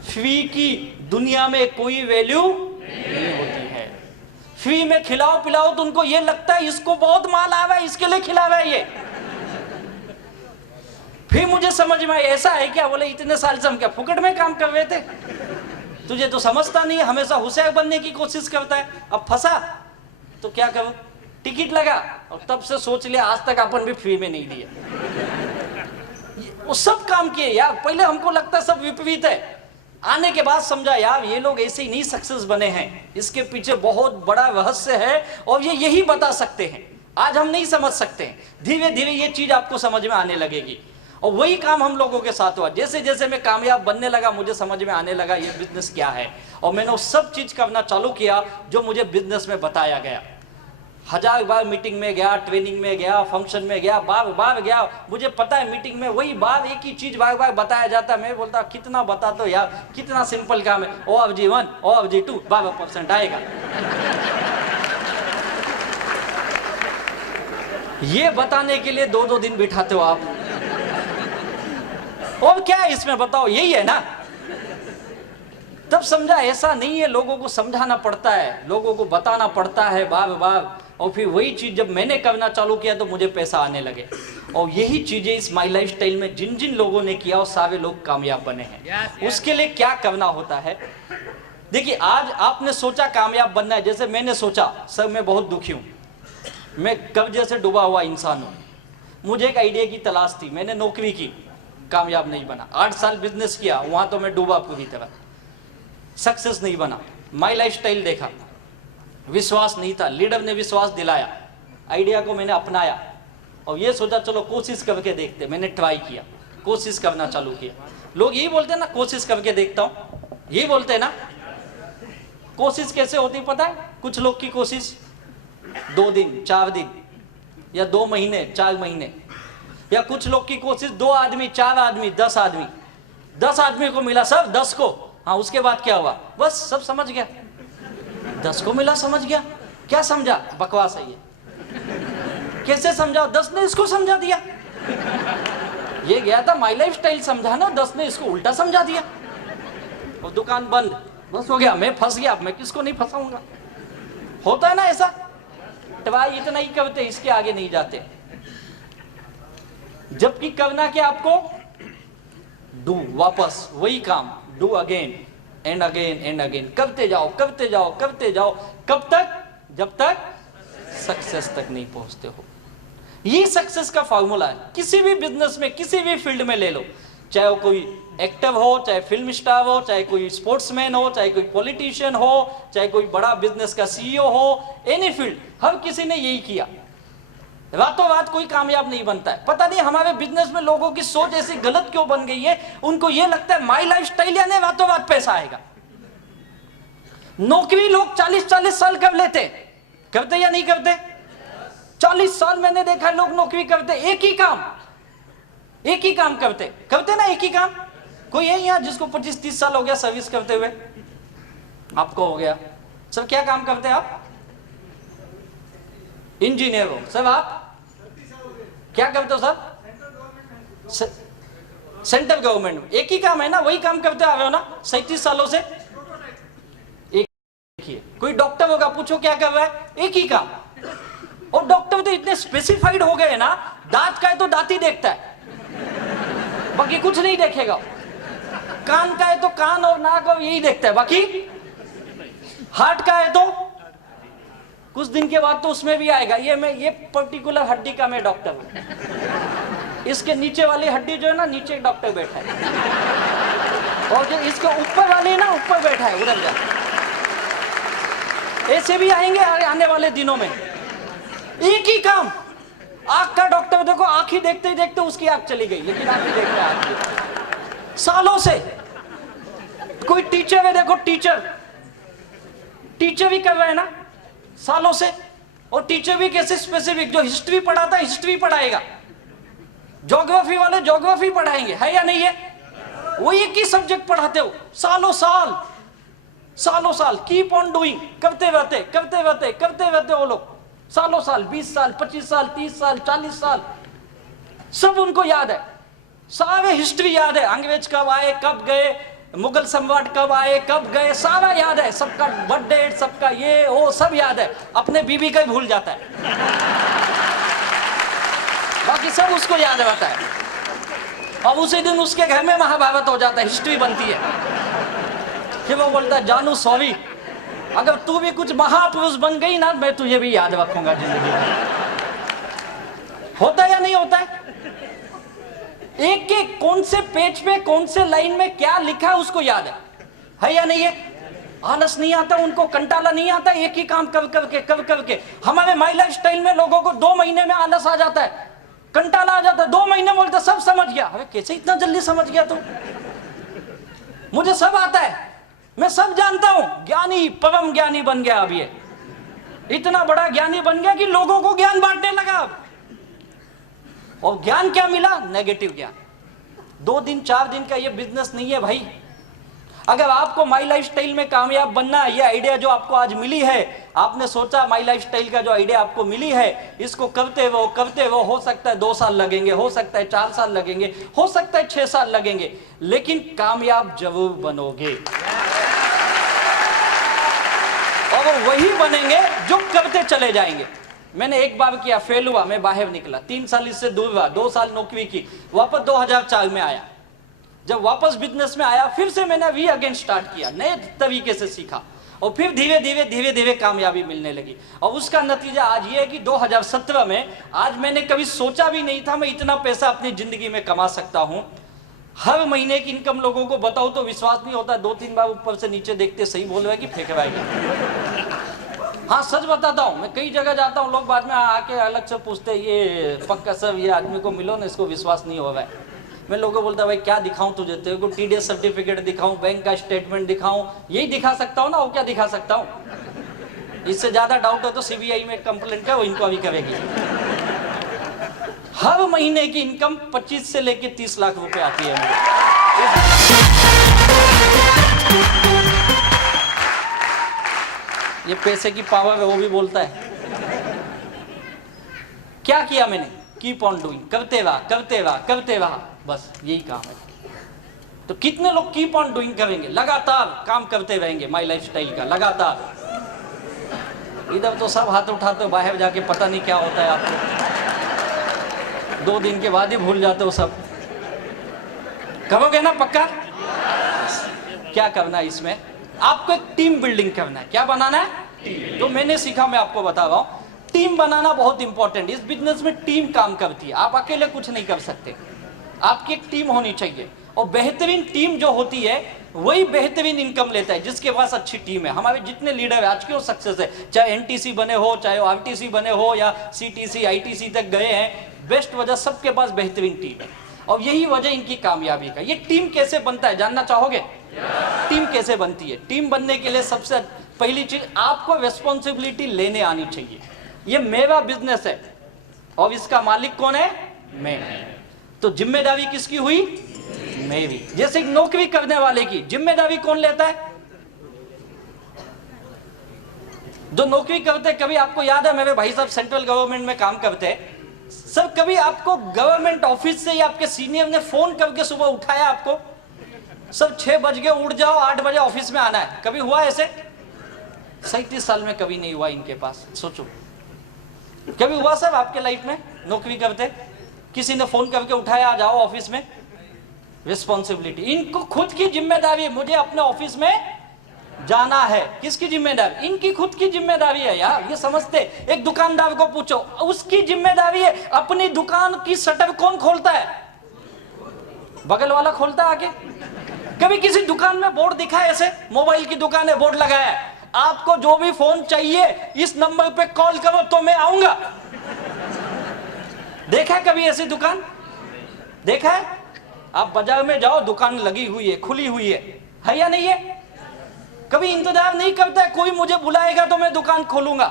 फ्री की दुनिया में कोई वैल्यू नहीं होती है। फ्री में खिलाओ पिलाओ तो उनको ये लगता है इसको बहुत माल आ रहा है, इसके लिए खिला रहा है ये। फिर मुझे समझ में आया ऐसा है क्या। बोले इतने साल से हम क्या फुकट में काम कर रहे थे, तुझे तो समझता नहीं है, हमेशा होशियार बनने की कोशिश करता है। अब फंसा तो क्या करूं, टिकट लगा, और तब से सोच लिया आज तक अपन भी फ्री में नहीं दिया। वो सब काम किए यार, पहले हमको लगता सब विपरीत है, आने के बाद समझा यार ये लोग ऐसे ही नहीं सक्सेस बने हैं, इसके पीछे बहुत बड़ा रहस्य है, और ये यही बता सकते हैं। आज हम नहीं समझ सकते हैं, धीरे धीरे ये चीज आपको समझ में आने लगेगी। और वही काम हम लोगों के साथ हुआ, जैसे जैसे मैं कामयाब बनने लगा, मुझे समझ में आने लगा ये बिजनेस क्या है, और मैंने वो सब चीज करना चालू किया जो मुझे बिजनेस में बताया गया। 1000 बार मीटिंग में गया, ट्रेनिंग में गया, फंक्शन में गया, बार बार गया, मुझे पता है मीटिंग में वही बार एक ही चीज बार बार बताया जाता है। मैं बोलता कितना बता दो यार, कितना सिंपल काम है, OFG1 OFG2 12% आएगा। ये बताने के लिए 2-2 दिन बिठाते हो आप, और क्या है इसमें बताओ, यही है ना। तब समझा ऐसा नहीं है, लोगों को समझाना पड़ता है, लोगों को बताना पड़ता है बार बार। और फिर वही चीज जब मैंने करना चालू किया तो मुझे पैसा आने लगे। और यही चीजें इस माई लाइफ स्टाइल में जिन जिन लोगों ने किया वो सारे लोग कामयाब बने हैं। उसके लिए क्या करना होता है, देखिए आज आपने सोचा कामयाब बनना है, जैसे मैंने सोचा, सर मैं बहुत दुखी हूं, मैं कर्जे से डूबा हुआ इंसान हूं, मुझे एक आइडिया की तलाश थी, मैंने नौकरी की, कामयाब नहीं बना, 8 साल बिजनेस किया, वहां तो मैं डूबा पूरी तरह, सक्सेस नहीं बना, माई लाइफ स्टाइल देखा, विश्वास नहीं था, लीडर ने विश्वास दिलाया, आइडिया को मैंने अपनाया और ये सोचा चलो कोशिश करके देखते, मैंने ट्राई किया, कोशिश करना चालू किया। लोग यही बोलते हैं ना, कोशिश करके देखता हूं, यही बोलते हैं ना। कोशिश कैसे होती पता है? कुछ लोग की कोशिश 2 दिन 4 दिन या 2 महीने 4 महीने, या कुछ लोग की कोशिश 2 आदमी 4 आदमी 10 आदमी, 10 आदमी को मिला सब 10 को, हाँ उसके बाद क्या हुआ, बस सब समझ गया, 10 को मिला समझ गया, क्या समझा, बकवास है ये, कैसे समझा, 10 ने इसको समझा दिया, ये गया था माई लाइफ स्टाइल समझा ना, 10 ने इसको उल्टा समझा दिया और दुकान बंद, बस हो गया, मैं फंस गया, मैं किसको नहीं फंसाऊंगा। होता है ना ऐसा, ट्राई इतना ही करते, इसके आगे नहीं जाते, जबकि करना क्या आपको, डू, वापस वही काम, do again and again and again, करते जाओ करते जाओ करते जाओ, कब तक, जब तक सक्सेस तक नहीं पहुंचते हो। ये सक्सेस का फॉर्मूला है, किसी भी बिजनेस में किसी भी फील्ड में ले लो, चाहे वो कोई एक्टर हो, चाहे फिल्म स्टार हो, चाहे कोई स्पोर्ट्समैन हो, चाहे कोई पॉलिटिशियन हो, चाहे कोई बड़ा बिजनेस का सीईओ हो, एनी फील्ड, हर किसी ने यही किया, रातों रात कोई कामयाब नहीं बनता है। पता नहीं हमारे बिजनेस में लोगों की सोच ऐसी गलत क्यों बन गई है, उनको ये लगता है माई लाइफ स्टाइल यानी रातों रात पैसा आएगा। नौकरी लोग 40-40 साल कर लेते, करते या नहीं करते, 40 साल मैंने देखा लोग नौकरी करते, एक ही काम करते ना, एक ही काम। कोई है यहाँ जिसको 25-30 साल हो गया सर्विस करते हुए, आपको हो गया, सर क्या काम करते हैं आप, इंजीनियर हो, सर आप क्या करते हो, सर सेंट्रल गवर्नमेंट में, एक ही काम है ना, वही काम करते आ रहे हो ना 37 सालों से। कोई डॉक्टर होगा, पूछो क्या कर रहा है, एक ही काम। और डॉक्टर तो इतने स्पेसिफाइड हो गए ना, दांत का है तो दांत ही देखता है, बाकी कुछ नहीं देखेगा, कान का है तो कान और नाक और यही देखता है, बाकी हार्ट का है तो कुछ दिन के बाद तो उसमें भी आएगा, ये पर्टिकुलर हड्डी का मैं डॉक्टर हूं, इसके नीचे वाली हड्डी जो है ना, नीचे एक डॉक्टर बैठा है, और जो इसके ऊपर वाली ना, ऊपर बैठा है, उधर जा। ऐसे भी आएंगे आने वाले दिनों में, एक ही काम। आंख का डॉक्टर देखो, आंख ही देखते ही देखते उसकी आंख चली गई, लेकिन आंख ही देखता है सालों से। कोई टीचर है, देखो टीचर भी कर रहे हैं ना सालों से, और टीचर भी कैसे स्पेसिफिक, जो हिस्ट्री पढ़ाता है हिस्ट्री पढ़ाएगा, ज्योग्राफी वाले ज्योग्राफी पढ़ाएंगे, है या नहीं है, वो एक ही सब्जेक्ट पढ़ाते हो सालों साल, कीप ऑन डूइंग, करते रहते वो लोग सालों साल, 20 साल 25 साल 30 साल 40 साल, सब उनको याद है, सारे हिस्ट्री याद है, अंग्रेज कब आए कब गए, मुगल सम्राट कब आए कब गए, सारा याद है, सबका बर्थडे, सबका ये वो सब याद है, अपने बीबी का ही भूल जाता है, बाकी सब उसको याद रहता है, और उसी दिन उसके घर में महाभारत हो जाता है, हिस्ट्री बनती है, फिर वो बोलता है जानू सॉरी, अगर तू भी कुछ महापुरुष बन गई ना, मैं तुझे भी याद रखूंगा जिंदगी में। होता है या नहीं होता है, एक एक कौन से पेज पे कौन से लाइन में क्या लिखा है उसको याद है या नहीं है। आलस नहीं आता उनको, कंटाला नहीं आता, एक ही काम कर करके। हमारे माई लाइफ स्टाइल में लोगों को 2 महीने में आलस आ जाता है, कंटाला आ जाता है, 2 महीने बोलता सब समझ गया। अरे कैसे इतना जल्दी समझ गया तू, मुझे सब आता है, मैं सब जानता हूं, ज्ञानी परम ज्ञानी बन गया। अब ये इतना बड़ा ज्ञानी बन गया कि लोगों को ज्ञान बांटने लगा अब। और ज्ञान क्या मिला, नेगेटिव ज्ञान। 2 दिन 4 दिन का ये बिजनेस नहीं है भाई। अगर आपको माई लाइफ स्टाइल में कामयाब बनना है, ये आइडिया जो आपको आज मिली है, आपने सोचा माई लाइफ स्टाइल का जो आइडिया आपको मिली है, इसको करते वो हो सकता है 2 साल लगेंगे, हो सकता है 4 साल लगेंगे, हो सकता है 6 साल लगेंगे, लेकिन कामयाब जरूर बनोगे। और वही बनेंगे जो करते चले जाएंगे। मैंने एक बार किया, फेल हुआ, मैं बाहर निकला, 3 साल इससे दूर रहा, 2 साल नौकरी की, वापस 2004 में आया, जब वापस बिजनेस में आया फिर से मैंने वी अगेन स्टार्ट किया, नए तरीके से सीखा और फिर धीरे धीरे कामयाबी मिलने लगी। और उसका नतीजा आज ये है कि 2017 में आज मैंने कभी सोचा भी नहीं था मैं इतना पैसा अपनी जिंदगी में कमा सकता हूं। हर महीने की इनकम लोगों को बताऊं तो विश्वास नहीं होता, 2-3 बार ऊपर से नीचे देखते सही बोल रहा है कि फेंकवाएगा। हाँ सच बताता हूँ, मैं कई जगह जाता हूँ, लोग बाद में आके अलग से पूछते ये पक्का सर ये आदमी को मिलो ना, इसको विश्वास नहीं हो रहा है। मैं लोगों को बोलता भाई क्या दिखाऊं तुझे, तेरे को टीडीएस सर्टिफिकेट दिखाऊं, बैंक का स्टेटमेंट दिखाऊं, यही दिखा सकता हूं ना, और क्या दिखा सकता हूं। इससे ज्यादा डाउट हो तो सीबीआई में कंप्लेंट करो, इनको अभी करेगी। हर महीने की इनकम 25 से लेके 30 लाख रुपए आती है मुझे। ये पैसे की पावर है, वो भी बोलता है। क्या किया मैंने, कीप ऑन डूइंग, करते रहा, बस यही काम है। तो कितने लोग कीप ऑन डूइंग करेंगे, लगातार काम करते रहेंगे माई लाइफस्टाइल का, लगातार। इधर तो सब हाथ उठाते हो, बाहर जाके पता नहीं क्या होता है आपको, 2 दिन के बाद ही भूल जाते हो सब। करोगे ना पक्का? क्या करना है इसमें, आपको एक टीम बिल्डिंग करना है। क्या बनाना है? तो मैंने सीखा, मैं आपको बता रहा हूं, टीम बनाना बहुत इंपॉर्टेंट। इस बिजनेस में टीम काम करती है, आप अकेले कुछ नहीं कर सकते, आपकी एक टीम होनी चाहिए। और बेहतरीन टीम जो होती है वही बेहतरीन इनकम लेता है, जिसके पास अच्छी टीम है। हमारे जितने लीडर आज क्यों सक्सेस है, चाहे एनटीसी बने हो, चाहे आरटीसी बने हो, या सीटीसी आईटीसी तक गए हैं, बेस्ट वजह सबके पास बेहतरीन टीम है। और यही वजह इनकी कामयाबी का। ये टीम कैसे बनता है जानना चाहोगे? टीम कैसे बनती है? टीम बनने के लिए सबसे पहली चीज आपको रिस्पॉन्सिबिलिटी लेने आनी चाहिए। ये मेरा बिजनेस है और इसका मालिक कौन है? मैं। तो जिम्मेदारी किसकी हुई? मेरी। जैसे एक नौकरी करने वाले की जिम्मेदारी कौन लेता है? जो नौकरी करते, कभी आपको याद है मेरे भाई साहब सेंट्रल गवर्नमेंट में काम करते हैं, सर कभी आपको गवर्नमेंट ऑफिस से या आपके सीनियर ने फोन करके सुबह उठाया आपको, सर 6 बज गए उठ जाओ, 8 बजे ऑफिस में आना है? कभी हुआ ऐसे? 37 साल में कभी नहीं हुआ इनके पास। सोचो कभी हुआ सर आपके लाइफ में? नौकरी करते किसी ने फोन करके उठाया आ जाओ ऑफिस में? रिस्पॉन्सिबिलिटी, इनको खुद की जिम्मेदारी है, मुझे अपने ऑफिस में जाना है। किसकी जिम्मेदारी? इनकी खुद की जिम्मेदारी है यार, ये समझते। एक दुकानदार को पूछो, उसकी जिम्मेदारी है। अपनी दुकान की शटर कौन खोलता है? बगल वाला खोलता है आके। कभी किसी दुकान में बोर्ड दिखा है ऐसे, मोबाइल की दुकान है, बोर्ड लगाया है, आपको जो भी फोन चाहिए इस नंबर पे कॉल करो तो मैं आऊंगा? देखा है कभी ऐसी दुकान? देखा है? आप बाजार में जाओ, दुकान लगी हुई है, खुली हुई है या नहीं है? कभी इंतजार नहीं करता है कोई मुझे बुलाएगा तो मैं दुकान खोलूंगा,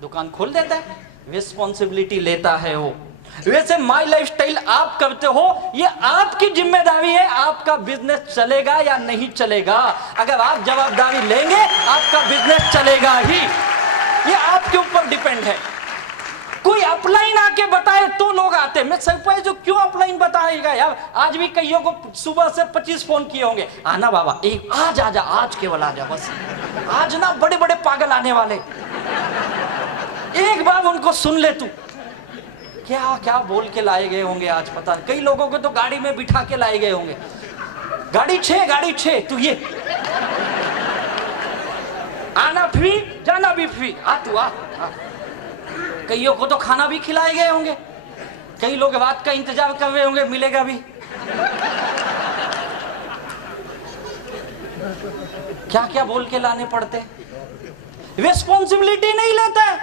दुकान खोल देता है। रिस्पॉन्सिबिलिटी लेता है वो। वैसे माई लाइफस्टाइल आप करते हो, ये आपकी जिम्मेदारी है, आपका बिजनेस चलेगा या नहीं चलेगा। अगर आप जवाबदारी लेंगे आपका बिजनेस चलेगा ही, ये आपके ऊपर डिपेंड है। कोई अपलाइन आके बताए तो लोग आते। मैं सरप्राइज हूं, क्यों अपलाइन बताएगा यार? आज भी कईयों को सुबह से 25 फोन किए होंगे, आना बाबा, एक आज आजा, आज केवल आजा, बस आज ना, बड़े बड़े पागल आने वाले, एक बार उनको सुन ले तू। क्या क्या बोल के लाए गए होंगे आज, पता नहीं। कई लोगों को तो गाड़ी में बिठा के लाए गए होंगे, गाड़ी 6 तू ये आना फ्री, जाना भी फ्री, आ तू आ। कईयों को तो खाना भी खिलाए गए होंगे, कई लोग रात का इंतजार कर रहे होंगे, मिलेगा भी। क्या क्या बोल के लाने पड़ते, रिस्पॉन्सिबिलिटी नहीं लेता है,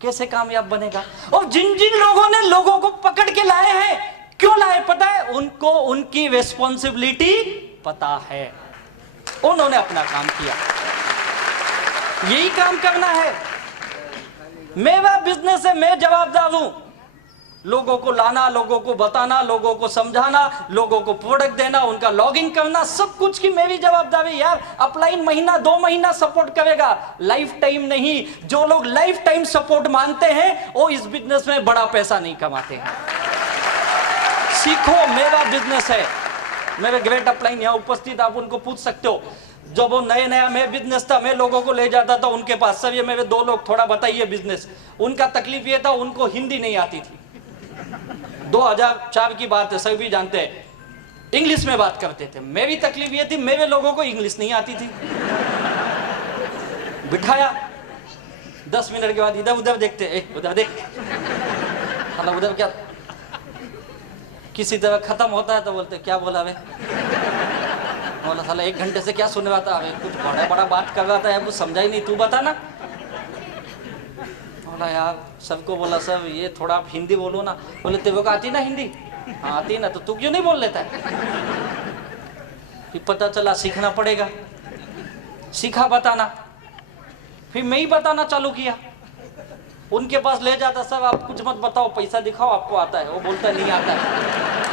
कैसे कामयाब बनेगा? और जिन जिन लोगों ने लोगों को पकड़ के लाए हैं, क्यों लाए पता है? उनको उनकी रिस्पॉन्सिबिलिटी पता है, उन्होंने अपना काम किया। यही काम करना है। मेरा बिजनेस है, मैं जवाबदार हूं। लोगों को लाना, लोगों को बताना, लोगों को समझाना, लोगों को प्रोडक्ट देना, उनका लॉगिंग करना, सब कुछ की मेरी जवाबदारी यार। अपलाइन महीना 2 महीना सपोर्ट करेगा, लाइफ टाइम नहीं। जो लोग लाइफ टाइम सपोर्ट मांगते हैं वो इस बिजनेस में बड़ा पैसा नहीं कमाते हैं। सीखो, मेरा बिजनेस है। मेरे ग्रेट अपलाइन यहाँ उपस्थित, आप उनको पूछ सकते हो। जब वो नया मैं बिजनेस था, मैं लोगों को ले जाता था उनके पास, सर ये मेरे 2 लोग, थोड़ा बताइए बिजनेस। उनका तकलीफ ये था, उनको हिंदी नहीं आती थी। 2004 की बात है, सभी जानते हैं। इंग्लिश में बात करते थे। मेरी तकलीफ ये थी, मेरे लोगों को इंग्लिश नहीं आती थी। बिठाया, 10 मिनट के बाद इधर उधर देखते, उधर देख, मतलब उधर क्या, किसी तरह खत्म होता है तो बोलते क्या बोला वे, बोला साला 1 घंटे से क्या सुन रहा था, अबे कुछ बड़ा बड़ा बात कर रहा था यार, कुछ समझा ही नहीं, तू बता ना। बोला यार सबको बोला सब ये थोड़ा आप हिंदी बोलो ना। बोले तेरे को आती ना हिंदी? हाँ आती ना, तो तू क्यों नहीं बोल लेता है? फिर पता चला सीखना पड़ेगा, सीखा बताना, फिर मैं ही बताना चालू किया। उनके पास ले जाता, सब आप कुछ मत बताओ, पैसा दिखाओ आपको आता है। वो बोलता नहीं आता है।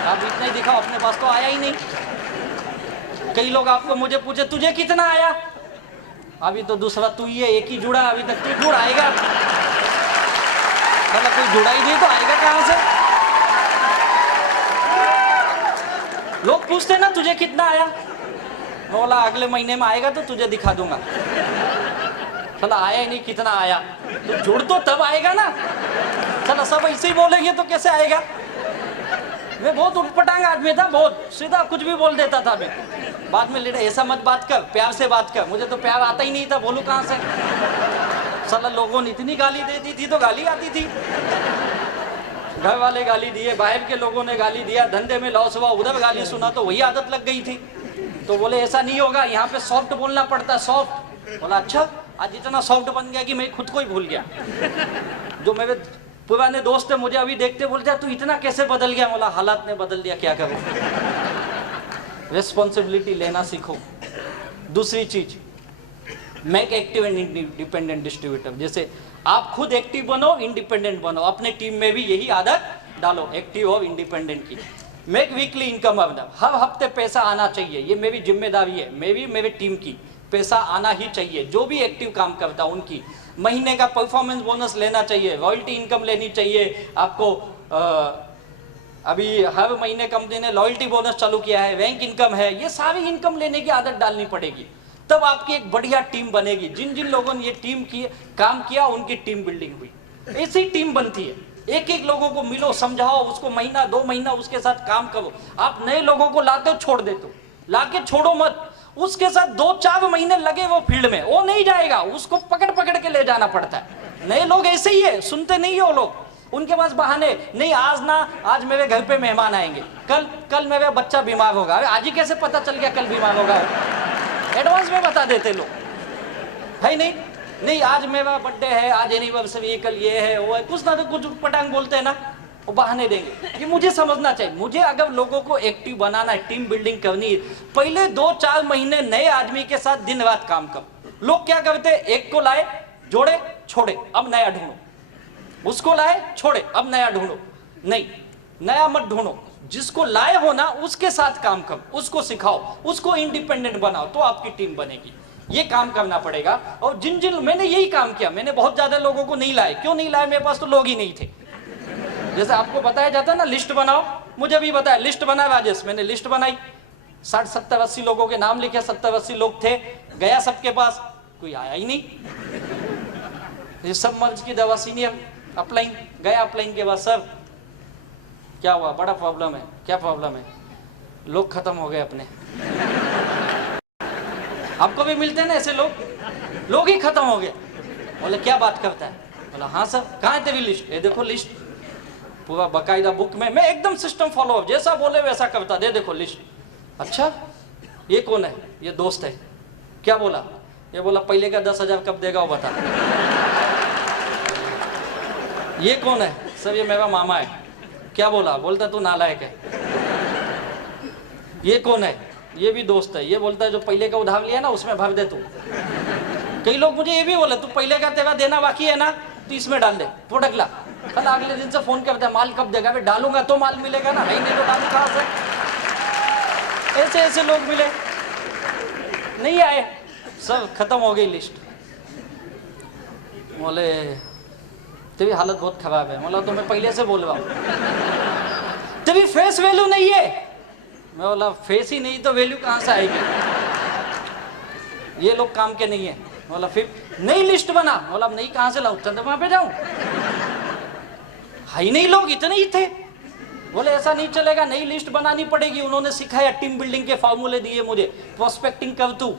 आप इतना ही दिखाओ, अपने पास तो आया ही नहीं। कई लोग आपको मुझे पूछे तुझे कितना आया, अभी तो दूसरा तू ही है, एक ही जुड़ा, अभी तक तू जुड़ आएगा, मतलब कोई जुड़ा ही नहीं तो आएगा कहां से? लोग पूछते ना तुझे कितना आया, बोला अगले महीने में आएगा तो तुझे दिखा दूंगा। चला आया ही नहीं, कितना आया? तो जुड़ तो तब आएगा ना। चला सब ऐसे ही बोलेंगे तो कैसे आएगा? मैं बहुत उठपटांग आदमी था, बहुत सीधा कुछ भी बोल देता था मैं। बाद में लेडा ऐसा मत बात कर, प्यार से बात कर। मुझे तो प्यार आता ही नहीं था, बोलूं कहां से? साला लोगों ने इतनी गाली देती थी तो गाली आती थी। घर वाले गाली दिए, बाहर के लोगों ने गाली दिया, धंधे में लॉस हुआ, उधर गाली सुना तो वही आदत लग गई थी। तो बोले ऐसा नहीं होगा, यहाँ पे सॉफ्ट बोलना पड़ता है, सॉफ्ट। बोला अच्छा, आज इतना सॉफ्ट बन गया कि मैं खुद को ही भूल गया। जो मेरे पुराने दोस्त है मुझे अभी देखते बोलते तू इतना कैसे बदल गया? बोला हालात ने बदल दिया, क्या करूं। रिस्पॉन्सिबिलिटी लेना सीखो। दूसरी चीज, make active and independent distributor. जैसे आप खुद एक्टिव बनो, इंडिपेंडेंट बनो, अपने टीम में भी यही आदत डालो, एक्टिव और इंडिपेंडेंट की। मेक वीकली इनकम अर्नर, हर हफ्ते पैसा आना चाहिए, ये मेरी जिम्मेदारी है, मेरी टीम की। पैसा आना ही चाहिए, जो भी एक्टिव काम करता है उनकी। महीने का परफॉर्मेंस बोनस लेना चाहिए, रॉयल्टी इनकम लेनी चाहिए आपको। अभी हर महीने कंपनी ने लॉयल्टी बोनस चालू किया है, रैंक इनकम है, ये सारी इनकम लेने की आदत डालनी पड़ेगी, तब आपकी एक बढ़िया टीम बनेगी। जिन जिन लोगों ने ये टीम की काम किया उनकी टीम बिल्डिंग हुई। ऐसी टीम बनती है, एक एक लोगों को मिलो, समझाओ उसको, महीना 2 महीना उसके साथ काम करो। आप नए लोगों को लाते हो, छोड़ देते हो, लाके छोड़ो मत, उसके साथ 2-4 महीने लगे वो फील्ड में, वो नहीं जाएगा, उसको पकड़ पकड़ के ले जाना पड़ता है। नए लोग ऐसे ही है, सुनते नहीं है वो लोग, उनके पास बहाने नहीं। आज मेरे घर पे मेहमान आएंगे, कल मेरा बच्चा बीमार होगा। आज ही कैसे पता चल गया कल बीमार होगा? एडवांस में बता देते लोग, है नहीं आज मेरा बर्थडे है, आज एनिवर्सरी, कल ये है वो है, कुछ ना तो कुछ पटांग बोलते हैं ना, वो बहाने देंगे। ये मुझे समझना चाहिए। मुझे अगर लोगों को एक्टिव बनाना है, टीम बिल्डिंग करनी है, पहले 2-4 महीने नए आदमी के साथ दिन रात काम करो। लोग क्या करते, एक को लाए, जोड़े, छोड़े, अब नया ढूंढो, उसको लाए, छोड़े, अब नया ढूंढो। नहीं, नया मत ढूंढो, जिसको लाए हो ना उसके साथ काम करो, उसको सिखाओ, उसको इंडिपेंडेंट बनाओ, तो आपकी टीम बनेगी। ये काम करना पड़ेगा। और जिन जिन मैंने यही काम किया, मैंने बहुत ज्यादा लोगों को नहीं लाए। क्यों नहीं लाए? मेरे पास तो लोग ही नहीं थे। जैसे आपको बताया जाता है ना लिस्ट बनाओ, मुझे भी बताया लिस्ट बना राजेश, मैंने लिस्ट बनाई, 60, 70, 80 लोगों के नाम लिखे, 70, 80 लोग थे, गया सबके पास, कोई आया ही नहीं। ये सब मर्ज की दवा, सीनियर अपलाइन, गया अपलाइन के बाद सर क्या हुआ, बड़ा प्रॉब्लम है। क्या प्रॉब्लम है? लोग खत्म हो गए अपने। आपको भी मिलते हैं ना ऐसे लोग ही खत्म हो गए। बोले क्या बात करता है? बोला हाँ सर। कहाँ है तेरी लिस्ट? ये देखो लिस्ट, पूरा बकायदा बुक में, मैं एकदम सिस्टम फॉलो अप, जैसा बोले वैसा करता, दे देखो लिस्ट। अच्छा ये कौन है? ये दोस्त है। क्या बोला? ये बोला पहले का 10,000 कब देगा वो बता। ये कौन है? सर ये मेरा मामा है। क्या बोला? बोलता तू नालायक है। ये कौन है? ये भी दोस्त है। ये बोलता है जो पहले का उधार लिया ना उसमें भर दे तू। कई लोग मुझे ये भी बोले तू पहले का तेरा देना बाकी है ना तो इसमें डाल दे, प्रोडक्ट ला। कल अगले दिन से फोन करता है माल कब देगा? मैं डालूंगा तो माल मिलेगा ना, नहीं तो डालू कहां से? ऐसे ऐसे लोग मिले, नहीं आए, सब खत्म हो गई लिस्ट। बोले तेरी हालत बहुत खराब है। बोला तो मैं पहले से बोल रहा हूँ, तेरी फेस वैल्यू नहीं है। मैं बोला फेस ही नहीं तो वैल्यू कहाँ से आएगी? ये लोग काम के नहीं है। बोला फिर नई लिस्ट बना। बोला अब नई कहाँ से लाऊं? चंद्रमा पे जाऊं? हाई नहीं, लोग इतने ही थे। बोले ऐसा नहीं चलेगा, नई लिस्ट बनानी पड़ेगी। उन्होंने सिखाया, टीम बिल्डिंग के फॉर्मूले दिए मुझे, प्रोस्पेक्टिंग कर तू,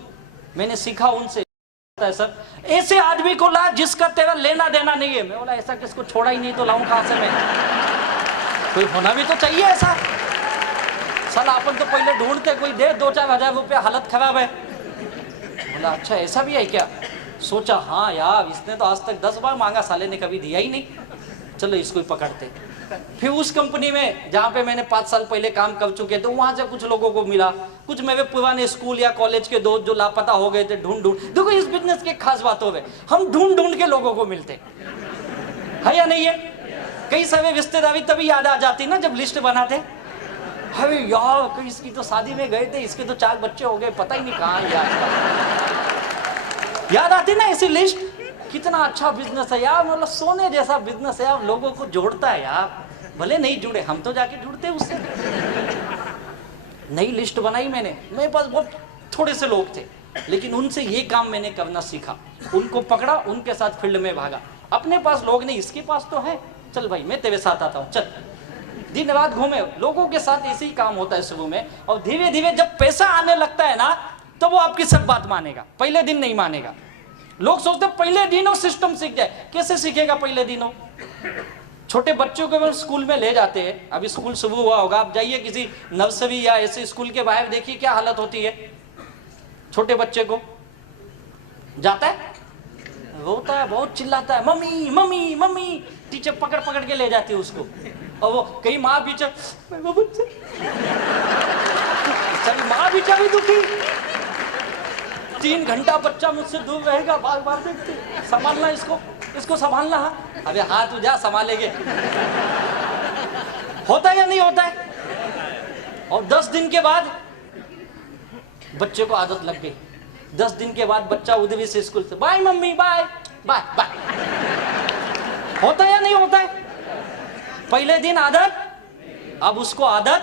मैंने सीखा उनसे। सर ऐसे आदमी को ला जिसका तेरा लेना देना नहीं है। मैं बोला ऐसा किसको छोड़ा ही नहीं तो लाऊं कहां से मैं? कोई होना भी तो चाहिए ऐसा। साला अपन तो पहले ढूंढते कोई दे 2-4 हजार रुपया, हालत खराब है। बोला अच्छा ऐसा भी है क्या? सोचा हाँ यार, इसने तो आज तक 10 बार मांगा, साले ने कभी दिया ही नहीं, चलो इसको ही पकड़ते। फिर उस कंपनी में जहाँ पे मैंने 5 साल पहले काम कर चुके थे, वहां से कुछ लोगों को मिला, कुछ मेरे पुराने स्कूल या कॉलेज के दोस्त जो लापता हो गए थे, ढूंढ देखो इस बिजनेस के खास बात हो गए, हम ढूंढ के लोगों को मिलते है या नहीं है? कई सारे रिश्तेदारी तभी याद आ जाती ना जब लिस्ट बनाते। अरे यार इसकी तो शादी में गए थे, इसके तो 4 बच्चे हो गए, पता ही नहीं कहाँ याद आती ना ऐसी लिस्ट। कितना अच्छा बिजनेस है यार, मतलब सोने जैसा बिजनेस है यार, लोगों को जोड़ता है यार। भले नहीं जुड़े, हम तो जाके जुड़ते उससे। नई लिस्ट बनाई मैंने, मेरे पास बहुत थोड़े से लोग थे, लेकिन उनसे ये काम मैंने करना सीखा। उनको पकड़ा, उनके साथ फील्ड में भागा। अपने पास लोग नहीं, इसके पास तो है, चल भाई मैं तेरे साथ आता हूँ, चल। दिन रात घूमे, लोगों के साथ ऐसे ही काम होता है शुरू में, और धीरे धीरे जब पैसा आने लगता है ना, तो वो आपकी सब बात मानेगा, पहले दिन नहीं मानेगा। लोग सोचते पहले दिनों सिस्टम सीख जाए, कैसे सीखेगा पहले दिनों? छोटे बच्चों को स्कूल में ले जाते हैं, अभी स्कूल शुरू हुआ होगा, आप जाइए किसी नर्सरी या ऐसे स्कूल के बाहर, देखिए क्या हालत होती है। छोटे बच्चे को जाता है, रोता है, बहुत चिल्लाता है, मम्मी मम्मी मम्मी, टीचर पकड़ पकड़ के ले जाती है उसको, और वो कहीं माँ पीछे, माँ पीछे भी दुखी। 3 घंटा बच्चा मुझसे दूर रहेगा, बार बार देखते, संभालना इसको संभालना। अबे हाथ उजा संभालेंगे, होता है या नहीं होता है? और 10 दिन के बाद बच्चे को आदत लग गई। 10 दिन के बाद बच्चा उधर से स्कूल से, bye mummy bye bye bye, होता है या नहीं होता है? पहले दिन आदत, अब उसको आदत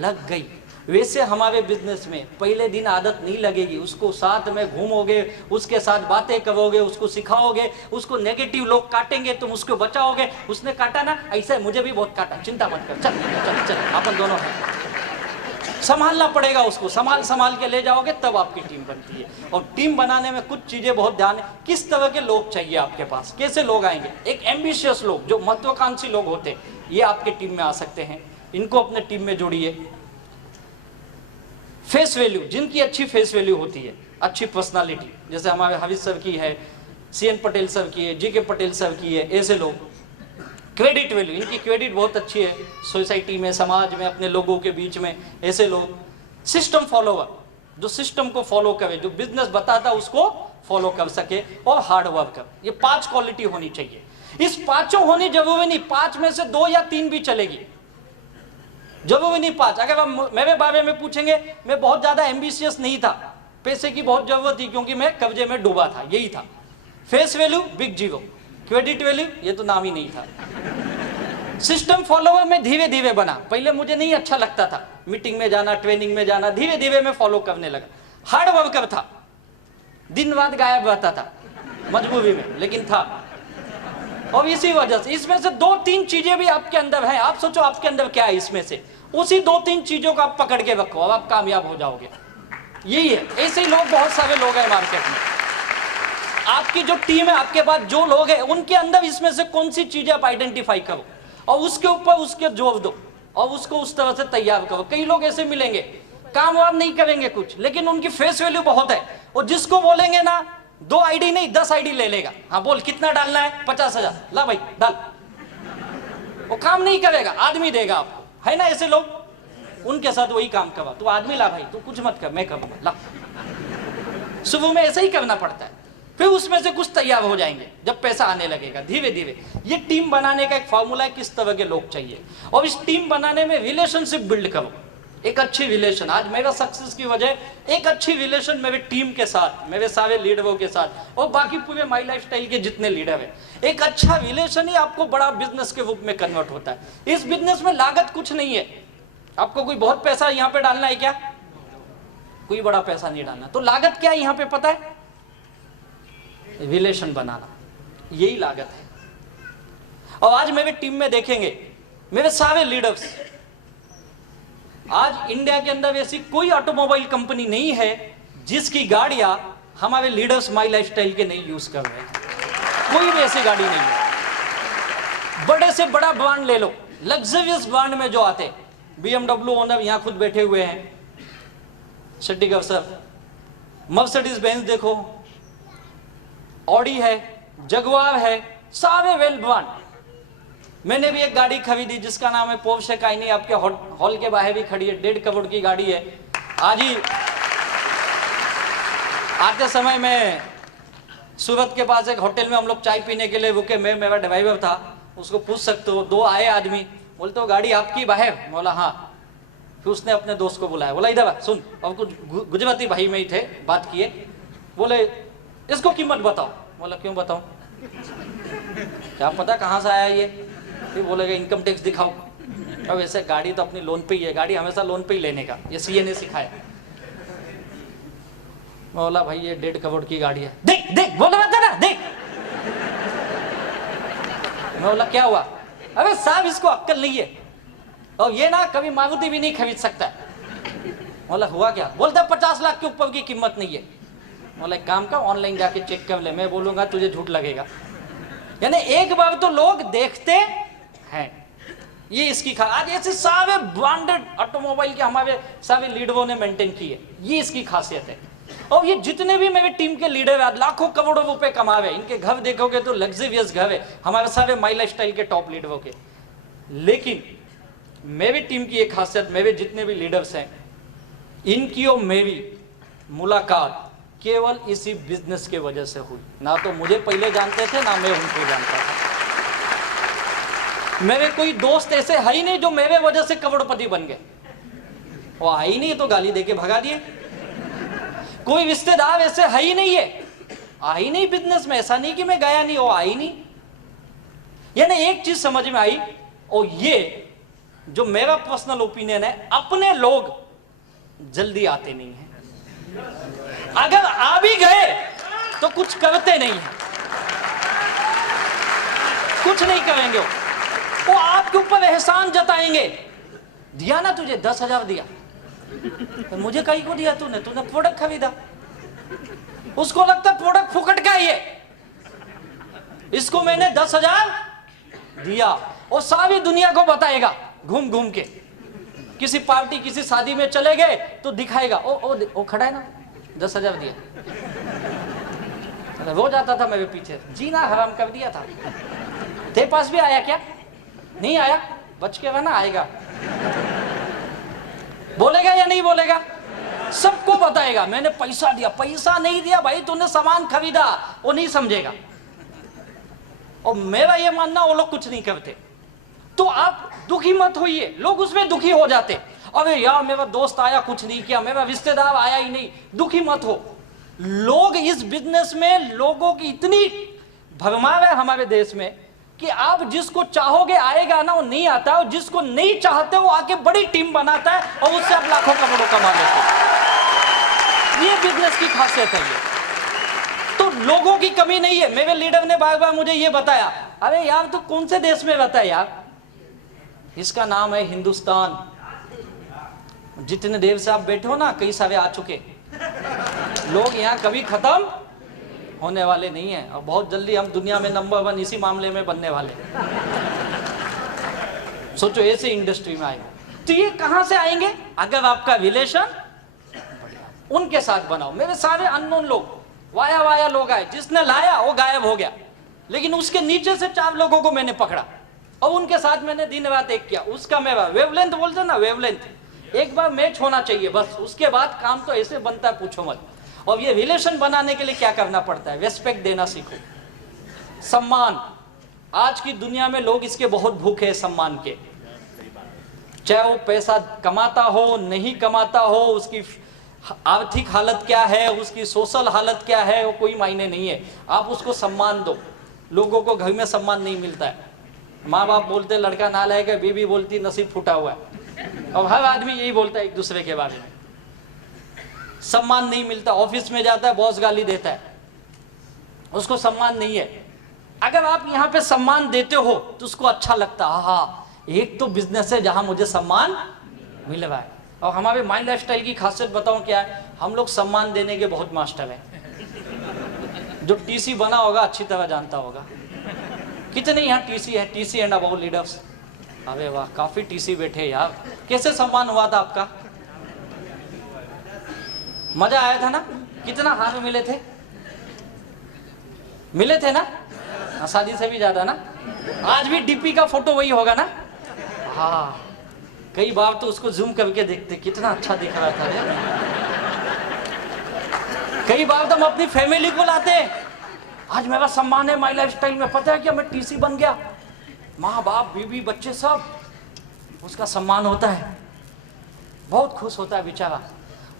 लग गई। वैसे हमारे बिजनेस में पहले दिन आदत नहीं लगेगी, उसको साथ में घूमोगे, उसके साथ बातें करोगे, उसको सिखाओगे, उसको नेगेटिव लोग काटेंगे, तुम उसको बचाओगे। उसने काटा ना, ऐसे मुझे भी बहुत काटा, चिंता मत कर, चल चल चल, अपन दोनों हैं। संभालना पड़ेगा उसको, संभाल के ले जाओगे तब आपकी टीम बनती है। और टीम बनाने में कुछ चीजें बहुत ध्यान है, किस तरह के लोग चाहिए आपके पास, कैसे लोग आएंगे। एक एम्बिशियस लोग, जो महत्वाकांक्षी लोग होते हैं, ये आपके टीम में आ सकते हैं, इनको अपने टीम में जोड़िए। फेस वैल्यू, जिनकी अच्छी फेस वैल्यू होती है, अच्छी पर्सनालिटी, जैसे हमारे हाविज सर की है, CN पटेल सर की है, GK पटेल सर की है, ऐसे लोग। क्रेडिट वैल्यू, इनकी क्रेडिट बहुत अच्छी है सोसाइटी में, समाज में, अपने लोगों के बीच में, ऐसे लोग। सिस्टम फॉलोवर, जो सिस्टम को फॉलो करे, जो बिजनेस बताता उसको फॉलो कर सके, और हार्ड वर्कर। ये 5 क्वालिटी होनी चाहिए। इस 5 होनी जरूरी नहीं, 5 में से 2 या 3 भी चलेगी, जरूरी नहीं 5। अगर आप मेरे बारे में पूछेंगे, मैं बहुत ज्यादा एम्बिशियस नहीं था, पैसे की बहुत जरूरत थी क्योंकि मैं कब्जे में डूबा था, यही था। Face value big zero, credit value ये तो नाम ही नहीं था। सिस्टम फॉलोवर में धीरे धीरे बना, पहले मुझे नहीं अच्छा लगता था, मीटिंग में जाना, ट्रेनिंग में जाना, धीरे धीरे मैं फॉलो करने लगा। हार्ड वर्कर था, दिन रात गायब रहता था मजबूरी में, लेकिन था। और इसी वजह से इसमें से 2-3 चीजें भी आपके अंदर हैं। आप सोचो आपके अंदर क्या है, इसमें से उसी 2-3 चीजों को आप पकड़ के रखो और आप कामयाब हो जाओगे। यही है, ऐसे ही लोग, बहुत सारे लोग हैं मार्केट में। आपकी जो टीम है, आपके पास जो लोग हैं, उनके अंदर इसमें से कौन सी चीजें आप आइडेंटिफाई करो और उसके ऊपर उसके जोर दो और उसको उस तरह से तैयार करो। कई लोग ऐसे मिलेंगे, काम वाम नहीं करेंगे कुछ, लेकिन उनकी फेस वैल्यू बहुत है, और जिसको बोलेंगे ना 2 आईडी नहीं 10 आईडी ले लेगा। हाँ बोल कितना डालना है, 50,000, ला भाई डाल। वो काम नहीं करेगा, आदमी देगा आपको, है ना ऐसे लोग, उनके साथ वही काम करवा। तू आदमी ला भाई, तू कुछ मत कर, मैं करूंगा, ला। शुरू में ऐसा ही करना पड़ता है, फिर उसमें से कुछ तैयार हो जाएंगे जब पैसा आने लगेगा धीरे धीरे। ये टीम बनाने का एक फॉर्मूला है, किस तरह के लोग चाहिए, और इस टीम बनाने में रिलेशनशिप बिल्ड करो, एक अच्छी रिलेशन। आज मेरा सक्सेस की वजह एक अच्छी रिलेशन मेरे टीम के साथ, मेरे सारे लीडरों के साथ, और बाकी पूरे माई लाइफस्टाइल के जितने लीडर हैं। एक अच्छा रिलेशन ही आपको बड़ा बिजनेस के रूप में कन्वर्ट होता है। इस बिजनेस में लागत कुछ नहीं है, आपको कोई बहुत पैसा यहाँ पे डालना है क्या, कोई बड़ा पैसा नहीं डालना। तो लागत क्या है यहाँ पे पता है, रिलेशन बनाना, यही लागत है। और आज मेरे टीम में देखेंगे मेरे सारे लीडर्स, आज इंडिया के अंदर ऐसी कोई ऑटोमोबाइल कंपनी नहीं है जिसकी गाड़ियां हमारे लीडर्स माई लाइफस्टाइल के नहीं यूज कर रहे हैं। कोई भी ऐसी गाड़ी नहीं है। बड़े से बड़ा ब्रांड ले लो, लग्जरियस ब्रांड में जो आते, BMW ओनर यहां खुद बैठे हुए हैं, शेट्टीकर सर, मर्सिडीज बेंज देखो, ऑडी है, जगुआर है, सारे वेल ब्रांड। मैंने भी एक गाड़ी खरीदी जिसका नाम है पोर्शे कायनी, आपके हॉल के बाहर भी खड़ी है, 1.5 करोड़ की गाड़ी है। आज ही आते समय में सूरत के पास एक होटल में हम लोग चाय पीने के लिए रुके, मैं मेरा ड्राइवर था, उसको पूछ सकते हो, 2 आए आदमी, बोलते हो गाड़ी आपकी बाहर? बोला हाँ। फिर उसने अपने दोस्त को बुलाया, बोला इधर सुन, और कुछ गुजराती भाई में ही थे, बात किए, बोले इसको कीमत बताओ। बोला क्यों बताऊं, क्या पता कहाँ से आया ये। फिर बोलेगा इनकम टैक्स दिखाओ। अब ऐसे गाड़ी तो अपनी लोन पे ही है, गाड़ी हमेशा लोन पे ही लेने का, ये सीए ने सिखाया। बोला भाई ये 1.5 करोड़ की गाड़ी है। देख देख बोला मत ना, देख। मैं बोला क्या हुआ? अबे साहब इसको अक्ल नहीं है, और ये ना कभी मारुति भी नहीं खरीद सकता। बोला हुआ क्या? बोलता 50 लाख के ऊपर की कीमत नहीं है। बोला एक काम का ऑनलाइन जाके चेक कर ले, मैं बोलूंगा तुझे झूठ लगेगा। यानी एक बार तो लोग देखते हैं, ये इसकी आज ऐसे सारे ब्रांडेड ऑटोमोबाइल के हमारे सारे लीडरों ने मेंटेन की है, ये इसकी खासियत है। और ये जितने भी मेरे टीम के लीडर हैं, लाखों करोड़ों रुपए कमा रहे हैं, इनके घर देखोगे तो लग्जरियस घर है, हमारे सारे माई लाइफस्टाइल के टॉप लीडरों के। लेकिन मेरी टीम की एक खासियत, मेरे जितने भी लीडर्स हैं, इनकी और मेरी मुलाकात केवल इसी बिजनेस के वजह से हुई। ना तो मुझे पहले जानते थे, ना मैं उनको जानता था। मेरे कोई दोस्त ऐसे है ही नहीं जो मेरे वजह से करोड़पति बन गए, वो आई ही नहीं तो गाली देके भगा दिए। कोई रिश्तेदार ऐसे है ही नहीं है, आई नहीं बिजनेस में, ऐसा नहीं कि मैं गया नहीं, वो आई नहीं। यानी एक चीज समझ में आई, और ये जो मेरा पर्सनल ओपिनियन है, अपने लोग जल्दी आते नहीं हैं, अगर आ भी गए तो कुछ करते नहीं है, कुछ नहीं करेंगे। वो आपके ऊपर एहसान जताएंगे, दिया ना तुझे 10,000 दिया, तो मुझे कहीं को दिया तूने प्रोडक्ट खरीदा। उसको लगता प्रोडक्ट फुकट का ही है, इसको मैंने 10,000 दिया, और सारी दुनिया को बताएगा घूम घूम के। किसी पार्टी किसी शादी में चले गए तो दिखाएगा, ओ खड़ा है ना, 10,000 दिया। रोज आता था मेरे पीछे, जीना हराम कर दिया था। तेरे पास भी आया क्या? नहीं आया, बच के रहना, आएगा। बोलेगा या नहीं बोलेगा? सबको बताएगा मैंने पैसा दिया। पैसा नहीं दिया भाई, तूने सामान खरीदा, वो नहीं समझेगा। और मेरा ये मानना, वो लोग कुछ नहीं करते। तो आप दुखी मत होइए, लोग उसमें दुखी हो जाते, अरे यार मेरा दोस्त आया कुछ नहीं किया, मेरा रिश्तेदार आया ही नहीं। दुखी मत हो, लोग इस बिजनेस में, लोगों की इतनी भरमार है हमारे देश में कि आप जिसको चाहोगे आएगा ना, वो नहीं आता, और जिसको नहीं चाहते वो आके बड़ी टीम बनाता है, और उससे आप लाखों करोड़ों कमा लेते हैं। ये बिजनेस की खासियत है। ये तो लोगों की कमी नहीं है। मेरे लीडर ने बार बार मुझे ये बताया, अरे यार तू कौन से देश में रहता है यार? इसका नाम है हिंदुस्तान। जितने देर से आप बैठे हो ना, कई सारे आ चुके लोग यहाँ कभी खत्म होने वाले नहीं है, और बहुत जल्दी हम दुनिया में नंबर 1 इसी मामले में बनने वाले। सोचो ऐसे इंडस्ट्री में आए तो ये कहां से आएंगे? अगर आपका रिलेशन उनके साथ बनाओ। मेरे सारे अननोन लोग, वाया वाया लोग आए, जिसने लाया वो गायब हो गया, लेकिन उसके नीचे से 4 लोगों को मैंने पकड़ा और उनके साथ मैंने दिन रात एक किया। उसका मेरा वेवलेंथ बोलते ना, वेवलेंथ एक बार मैच होना चाहिए बस, उसके बाद काम तो ऐसे बनता है पूछो मत। और ये रिलेशन बनाने के लिए क्या करना पड़ता है? रेस्पेक्ट देना सीखो, सम्मान। आज की दुनिया में लोग इसके बहुत भूखे हैं, सम्मान के। चाहे वो पैसा कमाता हो नहीं कमाता हो, उसकी आर्थिक हालत क्या है, उसकी सोशल हालत क्या है, वो कोई मायने नहीं है। आप उसको सम्मान दो। लोगों को घर में सम्मान नहीं मिलता है। माँ बाप बोलते लड़का नालायक है, बीवी बोलती नसीब फूटा हुआ है, और हर आदमी यही बोलता है एक दूसरे के बारे में। सम्मान नहीं मिलता। ऑफिस में जाता है, बॉस गाली देता है, उसको सम्मान नहीं है। अगर आप यहाँ पे सम्मान देते हो तो उसको अच्छा लगता है, हाँ एक तो बिजनेस है जहां मुझे सम्मान मिल रहा है। और हमारे माई लाइफस्टाइल की खासियत बताऊं क्या है, हम लोग सम्मान देने के बहुत मास्टर हैं। जो टीसी बना होगा अच्छी तरह जानता होगा। कितने यहाँ टीसी है, टीसी एंड अबाउट लीडर्स? अबे वाह, काफी टीसी बैठे यार। कैसे सम्मान हुआ था आपका? मजा आया था ना? कितना हार मिले थे? मिले थे ना? शादी से भी ज्यादा ना? आज भी डीपी का फोटो वही होगा ना? हाँ, कई बार तो उसको जूम करके देखते, कितना अच्छा दिख रहा था रे। कई बार तो हम अपनी फैमिली को लाते, आज मेरा सम्मान है माई लाइफस्टाइल में, पता है क्या मैं टीसी बन गया। माँ बाप बीवी बच्चे सब, उसका सम्मान होता है, बहुत खुश होता है बेचारा।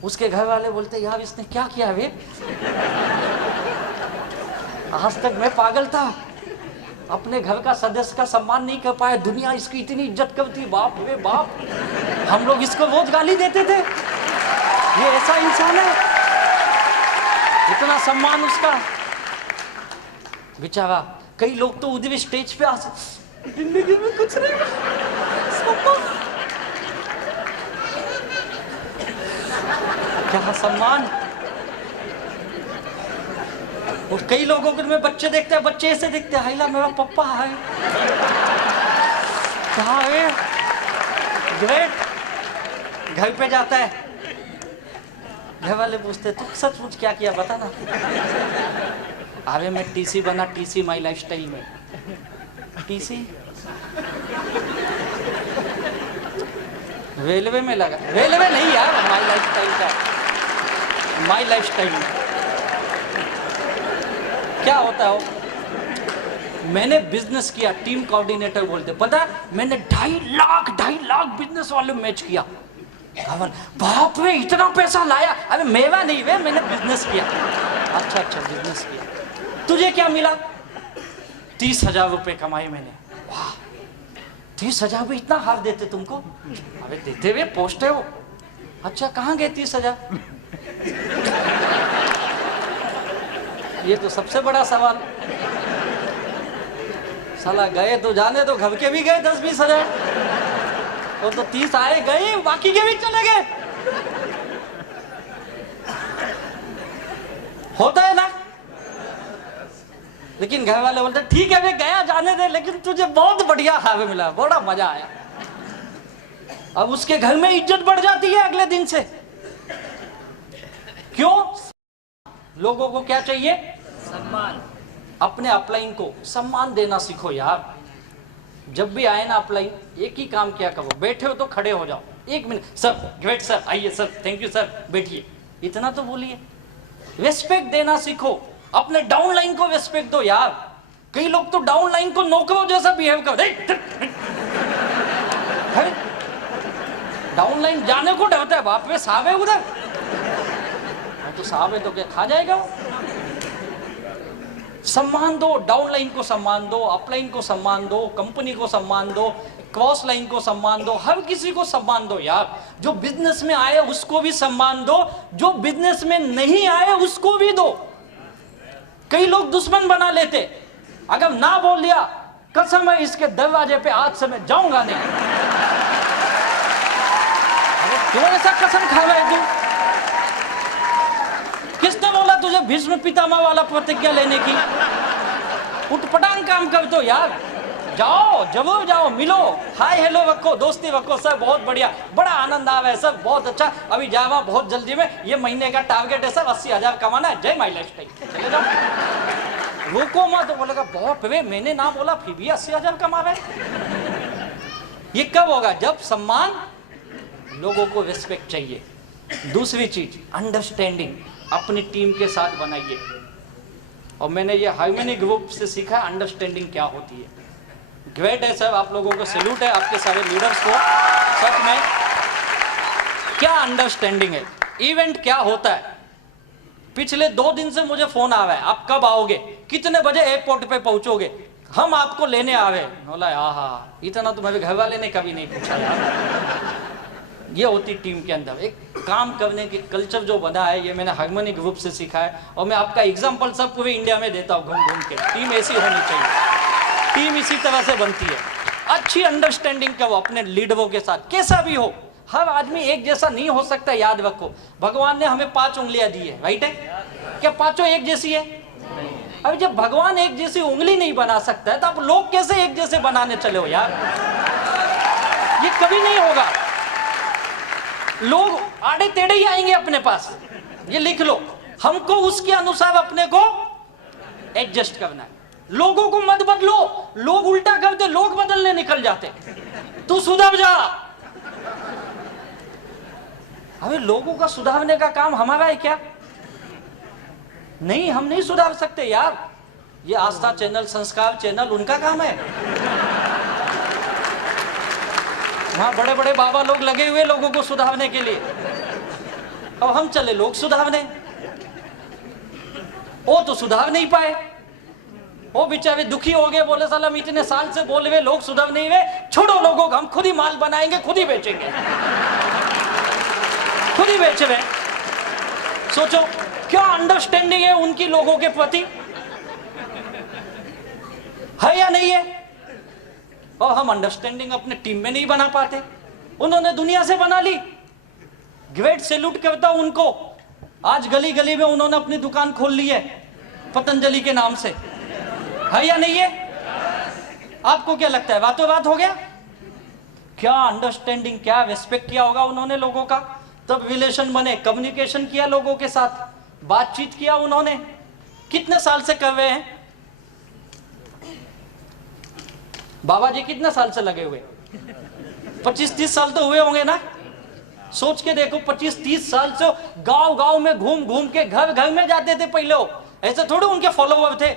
उसके घर वाले बोलते यार इसने क्या किया वे, आज तक मैं पागल था, अपने घर का सदस्य का सम्मान नहीं कर पाया, दुनिया इसकी इतनी इज्जत करती, बाप रे बाप, हम लोग इसको रोज गाली देते थे, ये ऐसा इंसान है, इतना सम्मान उसका बेचारा। कई लोग तो उधर स्टेज पे आ, जिंदगी में कुछ नहीं सम्मान, क्या सम्मान। और कई लोगों को में बच्चे देखते हैं, बच्चे ऐसे देखते हैं, हाइला मेरा पप्पा है, कहाँ है, ग्रेट। घर पे जाता है, घर वाले पूछते तू सचमुच क्या किया बता ना। अरे मैं टीसी बना, टीसी माई लाइफस्टाइल में। टीसी रेलवे में लगा, रेलवे नहीं यार, माई लाइफस्टाइल का, माई लाइफस्टाइल में क्या होता है। मैंने बिजनेस किया, टीम कोऑर्डिनेटर बोलते, पता है मैंने 2.5 लाख बिजनेस वाले मैच किया। बाप रे इतना पैसा लाया, अरे मेवा नहीं वे, मैंने बिजनेस किया। अच्छा बिजनेस किया, तुझे क्या मिला? 30,000 रुपए कमाए मैंने। वाह, 30,000 भी इतना हार देते तुमको? अबे देते हुए पोस्टे हो। अच्छा कहाँ गए 30,000? ये तो सबसे बड़ा सवाल। साला गए तो जाने दो, घर के भी गए 10-20 हजार, वो तो 30 आए गए, बाकी के भी चले गए। होता है ना? लेकिन घर वाले बोलते ठीक है मैं गया जाने दे, लेकिन तुझे बहुत बढ़िया खावे मिला, बड़ा मजा आया। अब उसके घर में इज्जत बढ़ जाती है अगले दिन से। क्यों? लोगों को क्या चाहिए? सम्मान। अपने अपलाइन को सम्मान देना सीखो यार। जब भी आए ना अपलाइन, एक ही काम किया करो, बैठे हो तो खड़े हो जाओ, 1 मिनट सर, ग्रेट सर, आइए सर, थैंक यू सर, बैठिए, इतना तो बोलिए। रेस्पेक्ट देना सीखो, अपने डाउन लाइन को रेस्पेक्ट दो यार। कई लोग तो डाउन लाइन को नौकरों जैसा बिहेव कर, डाउन लाइन जाने को डरता है, बाप रे साहब है उधर, तो साहब है तो क्या खा जाएगा वो। सम्मान दो, डाउन लाइन को सम्मान दो, अपलाइन को सम्मान दो, कंपनी को सम्मान दो, क्रॉस लाइन को सम्मान दो, हर किसी को सम्मान दो यार। जो बिजनेस में आए उसको भी सम्मान दो, जो बिजनेस में नहीं आए उसको भी दो। कई लोग दुश्मन बना लेते, अगर ना बोल दिया कसम है इसके दरवाजे पे आज से मैं जाऊंगा नहीं। अरे क्यों ऐसा कसम खा रहा है तू? किसने बोला तुझे भीष्म पितामह वाला प्रतिज्ञा लेने की? उठपटांग काम कर दो यार, जाओ जरूर जाओ, मिलो, हाय हेलो रखो, दोस्ती रखो, सर बहुत बढ़िया, बड़ा आनंद आ रहा है सर, बहुत अच्छा, अभी जावा बहुत जल्दी में, ये महीने का टारगेट है सर 80,000 कमाना है, जय माई लाइफस्टाइल, चले जाओ। रुको मत, तो बोलेगा बाप रे मैंने ना बोला फिर भी 80,000 कमा रहे। ये कब होगा? जब सम्मान, लोगों को रिस्पेक्ट चाहिए। दूसरी चीज अंडरस्टैंडिंग, अपनी टीम के साथ बनाइए। और मैंने ये हार्मनी ग्रुप से सीखा अंडरस्टैंडिंग क्या होती है। ग्रेट है सर, आप लोगों को सैल्यूट है, आपके सारे लीडर्स को। सच में क्या अंडरस्टैंडिंग है। इवेंट क्या होता है, पिछले 2 दिन से मुझे फोन आ रहा है, आप कब आओगे, कितने बजे एयरपोर्ट पे पहुंचोगे, हम आपको लेने आ रहे। बोला आहा, इतना तो मेरे घर वाले ने कभी नहीं पूछा यार। ये होती टीम के अंदर एक काम करने की कल्चर जो बना है, ये मैंने हार्मनी ग्रुप से सीखा है। और मैं आपका एग्जांपल सब पूरे इंडिया में देता हूँ घूम घूम के। टीम ऐसी होनी चाहिए, टीम इसी तरह से बनती है। अच्छी अंडरस्टैंडिंग करो अपने लीडरों के साथ, कैसा भी हो। हर आदमी एक जैसा नहीं हो सकता, याद रखो। भगवान ने हमें 5 उंगलियां दी है, राइट है? क्या पांचों एक जैसी है? अभी जब भगवान एक जैसी उंगली नहीं बना सकता है तो आप लोग कैसे एक जैसे बनाने चले हो यार? ये कभी नहीं होगा। लोग आड़े टेढ़े ही आएंगे अपने पास, ये लिख लो। हमको उसके अनुसार अपने को एडजस्ट करना है। लोगों को मत बदलो, लोग उल्टा करते, लोग बदलने निकल जाते। तू सुधर जा। अबे लोगों का सुधारने का काम हमारा है क्या? नहीं, हम नहीं सुधार सकते यार। ये आस्था चैनल, संस्कार चैनल, उनका काम है। वहां बड़े बड़े बाबा लोग लगे हुए लोगों को सुधारने के लिए, अब हम चले लोग सुधारने। वो तो सुधार नहीं पाए, वो बेचारे दुखी हो गए, बोले साला हम इतने साल से बोल रहे लोग सुधर नहीं हुए, छोड़ो लोगों को, हम खुद ही माल बनाएंगे, खुद ही बेचेंगे, खुद ही बेच रहे। सोचो क्या अंडरस्टैंडिंग है उनकी लोगों के प्रति, है या नहीं है? और हम अंडरस्टैंडिंग अपने टीम में नहीं बना पाते, उन्होंने दुनिया से बना ली। ग्रेट सैल्यूट करता हूं उनको। आज गली गली में उन्होंने अपनी दुकान खोल ली है पतंजलि के नाम से, है या नहीं है? आपको क्या लगता है बातों बात हो गया? क्या अंडरस्टैंडिंग, क्या रिस्पेक्ट किया होगा उन्होंने लोगों का, तब रिलेशन बने, कम्युनिकेशन किया लोगों के साथ, बातचीत किया उन्होंने। कितने साल से कर रहे हैं बाबा जी? कितने साल से लगे हुए? 25-30 साल तो हुए होंगे ना। सोच के देखो, 25-30 साल से गांव गांव में घूम घूम के, घर घर में जाते थे पहले वो, ऐसे थोड़े उनके फॉलोवर थे।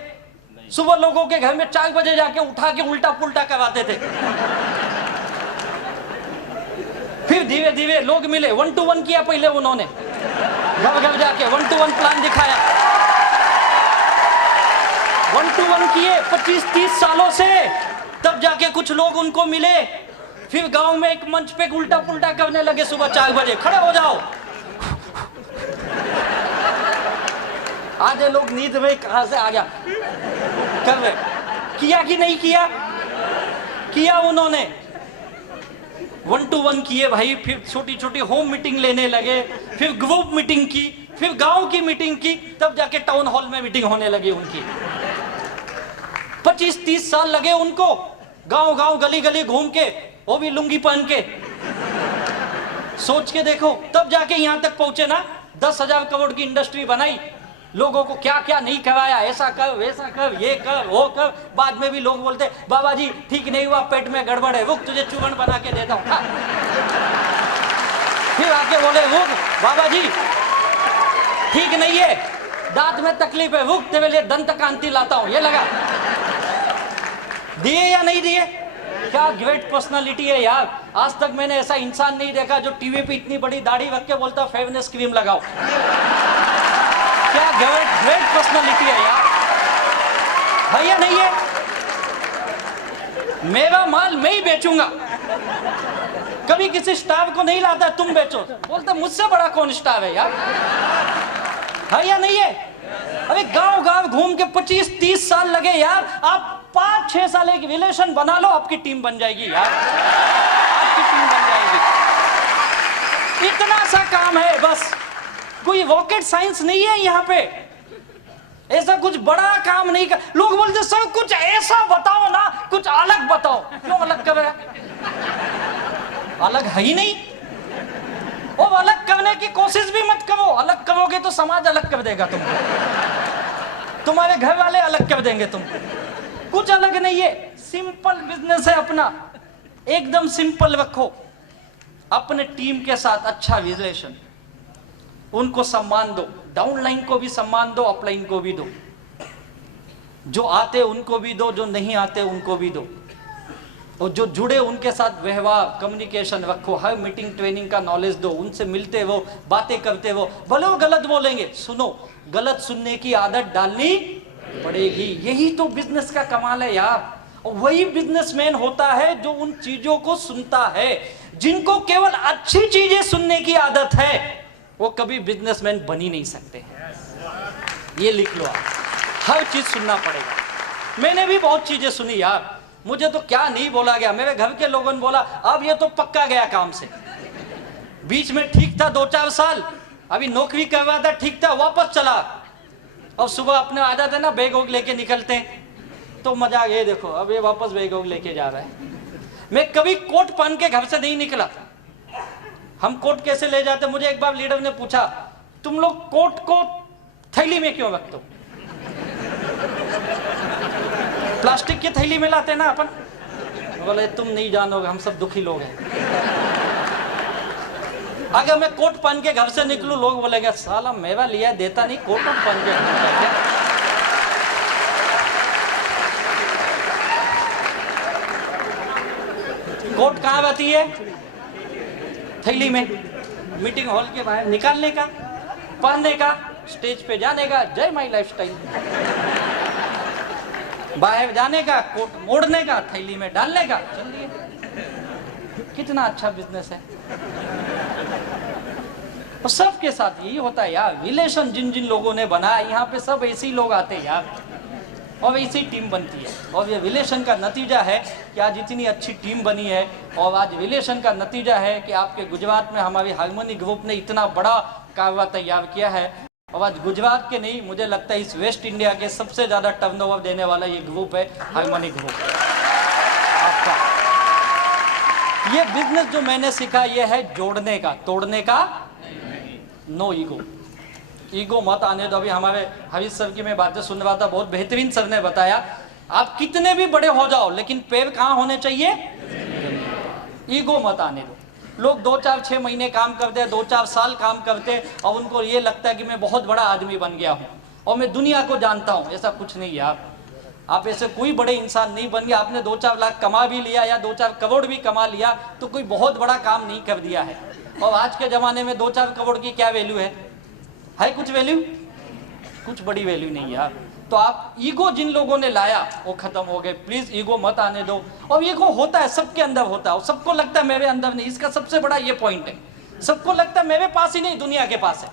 सुबह लोगों के घर में 4 बजे जाके उठा के उल्टा पुल्टा करवाते थे। फिर धीरे धीरे लोग मिले, 1-to-1 किया पहले उन्होंने, घर घर जाके 1-to-1 प्लान दिखाया। 1-to-1 किए 25-30 सालों से, तब जाके कुछ लोग उनको मिले। फिर गांव में एक मंच पे उल्टा पुल्टा करने लगे, सुबह 4 बजे खड़े हो जाओ। आधे लोग नींद में कहां से आ गया कर रहे। किया कि नहीं किया? किया उन्होंने। 1-to-1 किए भाई, फिर छोटी छोटी होम मीटिंग लेने लगे, फिर ग्रुप मीटिंग की, फिर गांव की मीटिंग की, तब जाके टाउन हॉल में मीटिंग होने लगी उनकी। 25-30 साल लगे उनको, गांव गांव गली गली घूम के, वो भी लुंगी पहन के। सोच के देखो, तब जाके यहां तक पहुंचे ना। 10,000 करोड़ की इंडस्ट्री बनाई, लोगों को क्या क्या नहीं करवाया, ऐसा कर वैसा कर, ये कर वो कर। बाद में भी लोग बोलते बाबा जी ठीक नहीं हुआ, पेट में गड़बड़ है, रुक तुझे चूर्ण बना के देता हूं। फिर आके बोले रुक बाबा जी ठीक नहीं है, दांत में तकलीफ है, रुक तेरे लिए दंत कांति लाता हूं, ये लगा। दिए या नहीं दिए? क्या ग्रेट पर्सनालिटी है यार। आज तक मैंने ऐसा इंसान नहीं देखा जो टीवी पे इतनी बड़ी दाढ़ी रख के बोलता फेयरनेस क्रीम लगाओ। क्या ग्रेट पर्सनालिटी है यार, भैया नहीं है? मेरा माल मैं ही बेचूंगा, कभी किसी स्टाफ को नहीं लाता तुम बेचो, बोलता मुझसे बड़ा कौन स्टाफ है यार, है या नहीं है? अरे गांव गांव घूम के 25-30 साल लगे यार। आप 5-6 साल एक रिलेशन बना लो, आपकी टीम बन जाएगी यार, आपकी टीम बन जाएगी। इतना सा काम है बस, कोई रॉकेट साइंस नहीं है यहाँ पे, ऐसा कुछ बड़ा काम नहीं कर। लोग बोलते सर कुछ ऐसा बताओ ना, कुछ अलग बताओ। क्यों अलग कर रहे? अलग है ही नहीं। वो अलग करने की कोशिश भी मत करो, अलग करोगे तो समाज अलग कर देगा तुमको, तुम्हारे घर वाले अलग कर देंगे तुमको। कुछ अलग नहीं है, सिंपल बिजनेस है अपना, एकदम सिंपल रखो। अपने टीम के साथ अच्छा रिलेशन, उनको सम्मान दो, डाउनलाइन को भी सम्मान दो, अपलाइन को भी दो। जो आते उनको भी दो, जो नहीं आते उनको भी दो, और जो जुड़े उनके साथ व्यवहार कम्युनिकेशन रखो। हर मीटिंग ट्रेनिंग का नॉलेज दो, उनसे मिलते हो, बातें करते हो। भले वो गलत बोलेंगे, सुनो, गलत सुनने की आदत डालनी पड़ेगी। यही तो बिजनेस का कमाल है यार। और वही बिजनेसमैन होता है जो उन चीजों को सुनता है। जिनको केवल अच्छी चीजें सुनने की आदत है वो कभी बिजनेसमैन बन ही नहीं सकते। ये लिख लो आप, हर चीज सुनना पड़ेगा। मैंने भी बहुत चीजें सुनी यार, मुझे तो क्या नहीं बोला गया, मेरे घर के लोगों ने बोला अब ये तो पक्का गया काम से। बीच में ठीक था 2-4 साल, अभी नौकरी कर रहा था, ठीक था, वापस चला। और सुबह अपने आदत है ना बैग वैग लेके निकलते हैं, तो मजा ये देखो अब ये वापस बैग वैग लेके जा रहा है। मैं कभी कोट पहन के घर से नहीं निकला। हम कोट कैसे ले जाते, मुझे एक बार लीडर ने पूछा तुम लोग कोट को थैली में क्यों रखते हो? प्लास्टिक की थैली में लाते ना अपन। बोले तुम नहीं जानोगे, हम सब दुखी लोग हैं। अगर मैं कोट पहन के घर से निकलूं, लोग बोलेंगे साला मेवा लिया देता नहीं, कोट पहन के घूमता है। कोट कहाँ रहती है? थैली में। मीटिंग हॉल के बाहर निकालने का, पहनने का, स्टेज पे जाने का, जय माई लाइफस्टाइल। बाहर जाने का, कोट मोड़ने का, थैली में डालने का, चलिए। कितना अच्छा बिजनेस है। और सबके साथ यही होता है यार, रिलेशन जिन जिन लोगों ने बनाया, यहाँ पे सब ऐसे ही लोग आते हैं यार, और ऐसी टीम बनती है। और ये रिलेशन का नतीजा है कि आज इतनी अच्छी टीम बनी है। और आज रिलेशन का नतीजा है कि आपके गुजरात में हमारी हार्मोनी ग्रुप ने इतना बड़ा कारोबार तैयार किया है। और आज गुजरात के नहीं, मुझे लगता है इस वेस्ट इंडिया के सबसे ज्यादा टर्नओवर देने वाला ये ग्रुप है, हार्मोनी ग्रुप आपका। ये बिजनेस जो मैंने सीखा ये है जोड़ने का, तोड़ने का। नो ईगो, ईगो मत आने दो। अभी हमारे हरीश सर की मैं बातें सुन रहा था, बहुत बेहतरीन सर ने बताया आप कितने भी बड़े हो जाओ लेकिन पैर कहाँ होने चाहिए? ईगो मत आने दो। लोग 2-4-6 महीने काम करते हैं, 2-4 साल काम करते हैं और उनको ये लगता है कि मैं बहुत बड़ा आदमी बन गया हूँ और मैं दुनिया को जानता हूँ। ऐसा कुछ नहीं है। आप ऐसे कोई बड़े इंसान नहीं बन गए। आपने 2-4 लाख कमा भी लिया या 2-4 करोड़ भी कमा लिया तो कोई बहुत बड़ा काम नहीं कर दिया है। और आज के ज़माने में 2-4 करोड़ की क्या वैल्यू है कुछ वैल्यू? कुछ बड़ी वैल्यू नहीं यार। तो आप ईगो जिन लोगों ने लाया वो खत्म हो गए। प्लीज ईगो मत आने दो। और ईगो होता है, सबके अंदर होता है और सबको लगता है मेरे अंदर नहीं। इसका सबसे बड़ा ये पॉइंट है, सबको लगता है मेरे पास ही नहीं, दुनिया के पास है,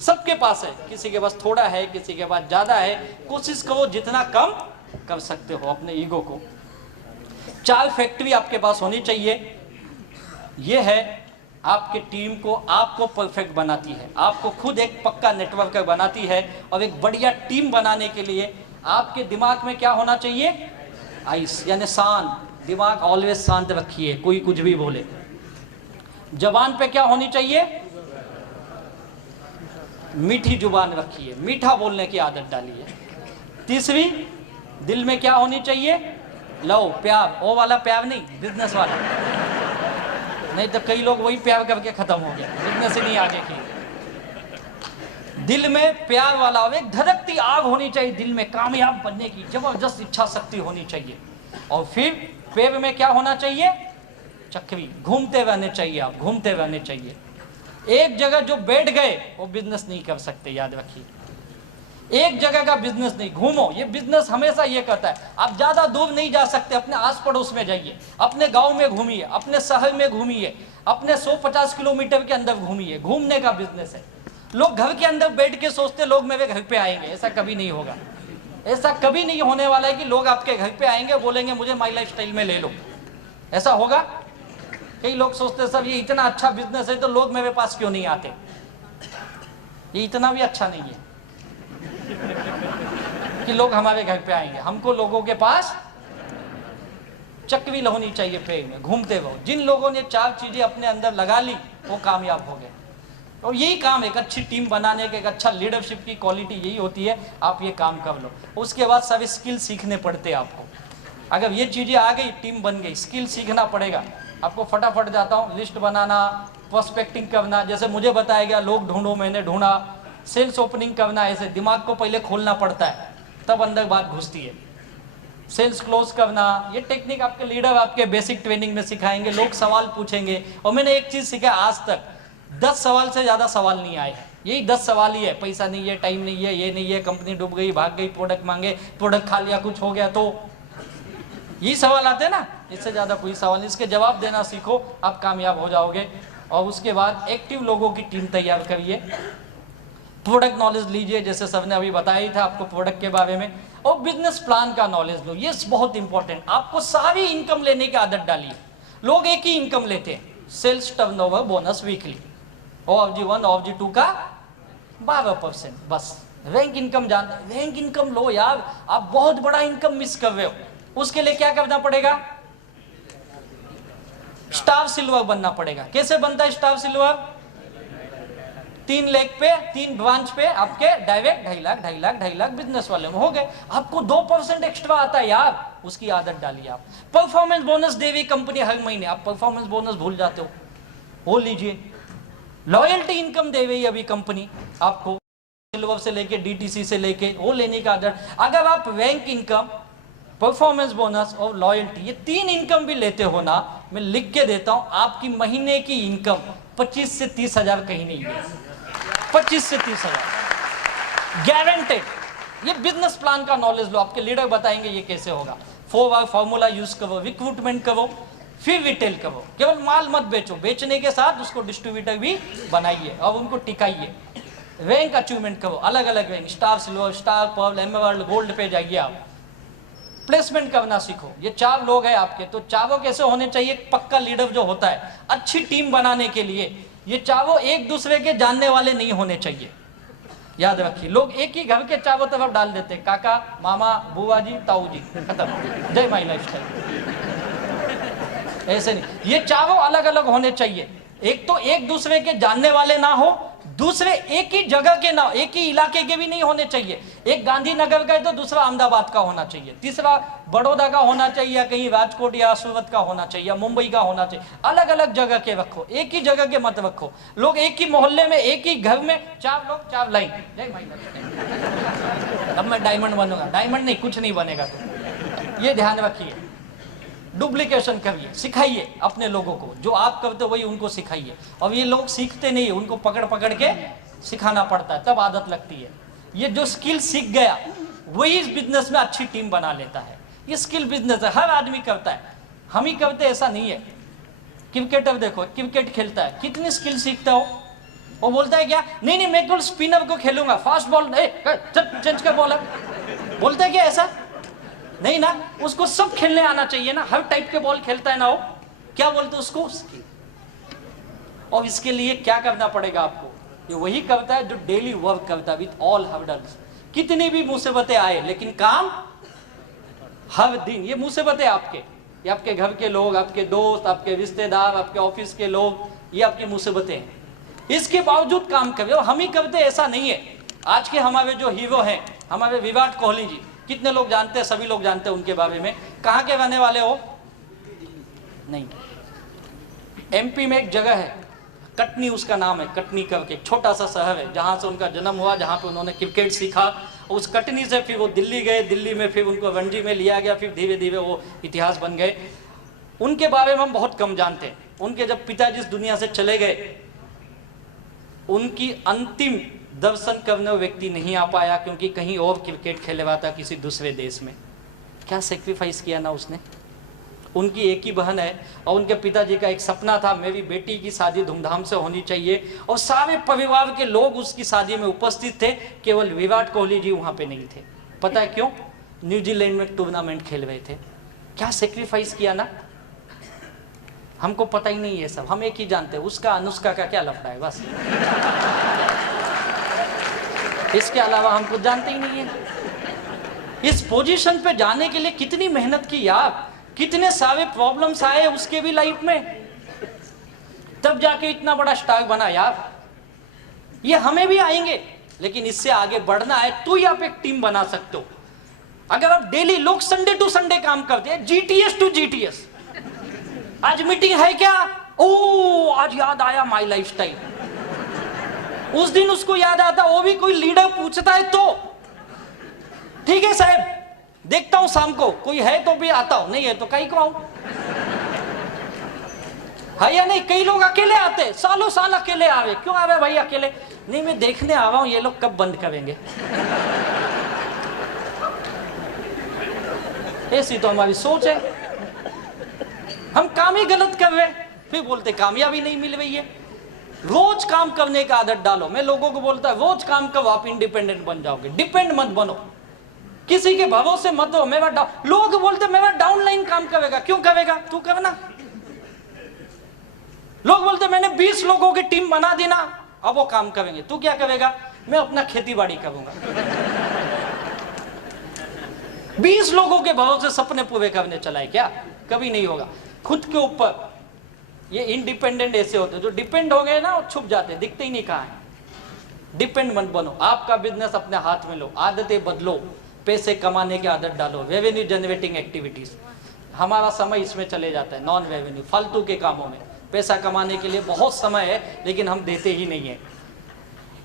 सबके पास है। किसी के पास थोड़ा है, किसी के पास ज्यादा है। कोशिश करो जितना कम कर सकते हो अपने ईगो को। 4 फैक्ट्री आपके पास होनी चाहिए। ये है आपके टीम को, आपको परफेक्ट बनाती है, आपको खुद एक पक्का नेटवर्क बनाती है। और एक बढ़िया टीम बनाने के लिए आपके दिमाग में क्या होना चाहिए? आइस, यानी शांत दिमाग, ऑलवेज शांत रखिए, कोई कुछ भी बोले। जबान पे क्या होनी चाहिए? मीठी जुबान रखिए, मीठा बोलने की आदत डालिए। तीसरी, दिल में क्या होनी चाहिए? लव, प्यार। वो वाला प्यार नहीं, बिजनेस वाला। नहीं तो कई लोग वही प्यार करके खत्म हो गया, बिजनेस ही नहीं आगे की। दिल में प्यार वाला, एक धड़कती आग होनी चाहिए दिल में, कामयाब बनने की जबरदस्त इच्छा शक्ति होनी चाहिए। और फिर पैर में क्या होना चाहिए? चक्री, घूमते रहने चाहिए, आप घूमते रहने चाहिए। एक जगह जो बैठ गए वो बिजनेस नहीं कर सकते, याद रखिए। एक जगह का बिजनेस नहीं, घूमो। ये बिजनेस हमेशा ये कहता है आप ज्यादा दूर नहीं जा सकते, अपने आस पड़ोस में जाइए, अपने गांव में घूमिए, अपने शहर में घूमिए, अपने 150 किलोमीटर के अंदर घूमिए। घूमने का बिजनेस है। लोग घर के अंदर बैठ के सोचते लोग मेरे घर पे आएंगे, ऐसा कभी नहीं होगा। ऐसा कभी नहीं होने वाला है कि लोग आपके घर पे आएंगे बोलेंगे मुझे माई लाइफ स्टाइल में ले लो। ऐसा होगा? कई लोग सोचते सब ये इतना अच्छा बिजनेस है तो लोग मेरे पास क्यों नहीं आते। ये इतना भी अच्छा नहीं है कि लोग हमारे घर पे आएंगे। हमको लोगों के पास चक्री होनी चाहिए, पेड़ में घूमते रहो। जिन लोगों ने 4 चीजें अपने अंदर लगा ली वो कामयाब हो गए। और यही काम एक अच्छी टीम बनाने के, एक अच्छा लीडरशिप की क्वालिटी यही होती है। आप ये काम कर लो, उसके बाद सब स्किल सीखने पड़ते हैं आपको। अगर ये चीजें आ गई, टीम बन गई, स्किल सीखना पड़ेगा आपको। फटाफट जाता हूँ, लिस्ट बनाना, प्रोस्पेक्टिंग करना, जैसे मुझे बताया गया, लोग ढूंढो, मैंने ढूंढा। सेल्स ओपनिंग करना, ऐसे दिमाग को पहले खोलना पड़ता है तब अंदर बात घुसती है। सेल्स क्लोज करना, ये टेक्निक आपके लीडर आपके बेसिक ट्रेनिंग में सिखाएंगे। लोग सवाल पूछेंगे और मैंने एक चीज सीखा, आज तक 10 सवाल से ज्यादा सवाल नहीं आए हैं। यही 10 सवाल ही है, पैसा नहीं है, टाइम नहीं है, ये नहीं है, कंपनी डूब गई, भाग गई, प्रोडक्ट मांगे, प्रोडक्ट खा लिया, कुछ हो गया, तो यही सवाल आते हैं ना। इससे ज्यादा कोई सवाल नहीं। इसके जवाब देना सीखो, आप कामयाब हो जाओगे। और उसके बाद एक्टिव लोगों की टीम तैयार करिए। प्रोडक्ट नॉलेज लीजिए, जैसे सर ने अभी बताया ही था आपको प्रोडक्ट के बारे में। और बिजनेस प्लान का नॉलेज लो, ये बहुत इंपॉर्टेंट। आपको सारी इनकम लेने की आदत डालिए। लोग एक ही इनकम लेते हैं, sales turnover bonus weekly, OFG1 OFG2 का 12%, बस। रैंक इनकम जानते हैं, रैंक इनकम लो यार, आप बहुत बड़ा इनकम मिस कर रहे हो। उसके लिए क्या करना पड़ेगा? स्टार सिल्वर बनना पड़ेगा। कैसे बनता है स्टार सिल्वर? 3 लाख पे, 3 ब्रांच पे आपके डायरेक्ट 2.5 लाख बिजनेस वाले में हो गए। आपको 2% एक्स्ट्रा आता है यार, उसकी आदत डालिए आप। परफॉर्मेंस बोनस दे रही कंपनी हर महीने, आप परफॉर्मेंस बोनस भूल जाते हो, वो लीजिए। लॉयल्टी इनकम दे रही अभी कंपनी आपको, सिल्वर से लेके DTC से लेके, वो लेने का आदत। अगर आप रैंक इनकम, परफॉर्मेंस बोनस और लॉयल्टी, ये 3 इनकम भी लेते हो ना, मैं लिख के देता हूं, आपकी महीने की इनकम 25 से 30 हजार कहीं नहीं है। 25 से 30 हजार गारंटेड। ये बिजनेस प्लान का नॉलेज लो, आपके लीडर बताएंगे ये कैसे होगा। 4R फॉर्मूला यूज करो, रिक्रूटमेंट करो, फिर रिटेल करो। केवल माल मत बेचो, बेचने के साथ उसको डिस्ट्रीब्यूटर भी बनाइए और उनको टिकाइए। रैंक अचीवमेंट करो, अलग अलग rank, star silver, star pearl, emerald, gold पे जाइए आप। प्लेसमेंट करना सीखो। ये 4 लोग हैं आपके, तो चारों कैसे होने चाहिए? पक्का लीडर जो होता है, अच्छी टीम बनाने के लिए ये चारों एक दूसरे के जानने वाले नहीं होने चाहिए। याद रखिए, लोग एक ही घर के चारों तरफ डाल देते, काका, मामा, बुआ जी, ताऊ जी, खत्म, जय माई लाइफस्टाइल। ऐसे नहीं, ये चारों अलग अलग होने चाहिए। एक तो एक दूसरे के जानने वाले ना हो, दूसरे एक ही जगह के ना, एक ही इलाके के भी नहीं होने चाहिए। एक गांधीनगर का है तो दूसरा अहमदाबाद का होना चाहिए, तीसरा बड़ौदा का होना चाहिए, या कहीं राजकोट या सूरत का होना चाहिए, या मुंबई का होना चाहिए। अलग अलग जगह के रखो, एक ही जगह के मत रखो। लोग एक ही मोहल्ले में, एक ही घर में 4 लोग 4 लाइन। अब मैं डायमंड बनूंगा, डायमंड नहीं, कुछ नहीं बनेगा। तो ये ध्यान रखिए, डुप्लीकेशन करिए, सिखाइए अपने लोगों को, जो आप करते हो वही उनको सिखाइए। और ये लोग सीखते नहीं है, उनको पकड़ पकड़ के सिखाना पड़ता है, तब आदत लगती है। ये जो स्किल सीख गया वही इस बिजनेस में अच्छी टीम बना लेता है। ये स्किल बिजनेस है, हर आदमी करता है, हम ही करते ऐसा नहीं है। क्रिकेटर देखो, क्रिकेट खेलता है, कितनी स्किल सीखता हो। वो बोलता है क्या, नहीं नहीं मैं केवल स्पिनर को खेलूंगा, फास्ट बॉल चेंज कर बॉलर, बोलता है क्या ऐसा? नहीं ना, उसको सब खेलने आना चाहिए ना, हर टाइप के बॉल खेलता है ना वो, क्या बोलते उसको? स्किल। और इसके लिए क्या करना पड़ेगा आपको? ये वही करता है जो डेली वर्क करता है विथ ऑल हर्डल्स। कितनी भी मुसीबतें आए लेकिन काम हर दिन। ये मुसीबतें आपके, ये आपके घर के लोग, आपके दोस्त, आपके रिश्तेदार, आपके ऑफिस के लोग, ये आपकी मुसीबतें हैं। इसके बावजूद काम करें, और हम ही करते ऐसा नहीं है। आज के हमारे जो हीरो हैं, हमारे विराट कोहली जी, कितने लोग जानते हैं? सभी लोग जानते हैं उनके बारे में। कहाँ के रहने वाले हो? नहीं, MP में एक जगह है, कटनी उसका नाम है, कटनी करके एक छोटा सा शहर है, जहाँ से उनका जन्म हुआ, जहाँ पे उन्होंने क्रिकेट सीखा। उस कटनी से फिर वो दिल्ली गए, दिल्ली में फिर उनको रणजी में लिया गया, फिर धीरे धीरे वो इतिहास बन गए। उनके बारे में हम बहुत कम जानते हैं। उनके जब पिताजी इस दुनिया से चले गए, उनकी अंतिम दर्शन करने व्यक्ति नहीं आ पाया, क्योंकि कहीं और क्रिकेट खेले हुआ था किसी दूसरे देश में। क्या सेक्रीफाइस किया ना उसने। उनकी एक ही बहन है, और उनके पिताजी का एक सपना था, मेरी बेटी की शादी धूमधाम से होनी चाहिए, और सारे परिवार के लोग उसकी शादी में उपस्थित थे, केवल विराट कोहली जी वहाँ पे नहीं थे। पता है क्यों? न्यूजीलैंड में टूर्नामेंट खेल रहे थे। क्या सेक्रीफाइस किया ना। हमको पता ही नहीं है सब, हम एक ही जानते हैं, उसका अनुष्का का क्या लफड़ा है, बस। इसके अलावा हम कुछ जानते ही नहीं है। इस पोजीशन पे जाने के लिए कितनी मेहनत की यार, कितने सारे प्रॉब्लम्स आए उसके भी लाइफ में, तब जाके इतना बड़ा स्टार बना यार। ये हमें भी आएंगे, लेकिन इससे आगे बढ़ना है तो ही आप एक टीम बना सकते हो। अगर आप डेली, लोग संडे टू संडे काम करते हैं, GTS टू GTS। आज मीटिंग है क्या? ओ आज याद आया माई लाइफस्टाइल। उस दिन उसको याद आता, वो भी कोई लीडर पूछता है तो ठीक है साहब, देखता हूं शाम को, कोई है तो भी आता हूं, नहीं है तो कहीं को आऊं, है या नहीं? कई लोग अकेले आते, सालों साल अकेले आ रहे। क्यों आ रहे भाई अकेले? नहीं मैं देखने आ रहा हूं ये लोग कब बंद करेंगे। ऐसी तो हमारी सोच है। हम काम ही गलत कर रहे, फिर बोलते कामयाबी नहीं मिल रही है। रोज काम करने का आदत डालो। मैं लोगों को बोलता है रोज काम करो, आप इंडिपेंडेंट बन जाओगे। डिपेंड मत बनो। किसी के भरोसे मत हो। मेरा लोग बोलते मेरा डाउनलाइन काम करेगा, क्यों करेगा? तू करना। लोग बोलते मैंने 20 लोगों की टीम बना दी ना, अब वो काम करेंगे। तू क्या करेगा? मैं अपना खेती बाड़ी करूंगा। 20 लोगों के भरोसे सपने पूरे करने चला है क्या? कभी नहीं होगा। खुद के ऊपर ये इंडिपेंडेंट ऐसे होते हैं, जो डिपेंड हो गए ना वो छुप जाते हैं, दिखते ही नहीं कहाँ है। डिपेंड मत बनो, आपका बिजनेस अपने हाथ में लो, आदतें बदलो, पैसे कमाने की आदत डालो, रेवेन्यू जनरेटिंग एक्टिविटीज। हमारा समय इसमें चले जाता है, नॉन रेवेन्यू फालतू के कामों में। पैसा कमाने के लिए बहुत समय है लेकिन हम देते ही नहीं है।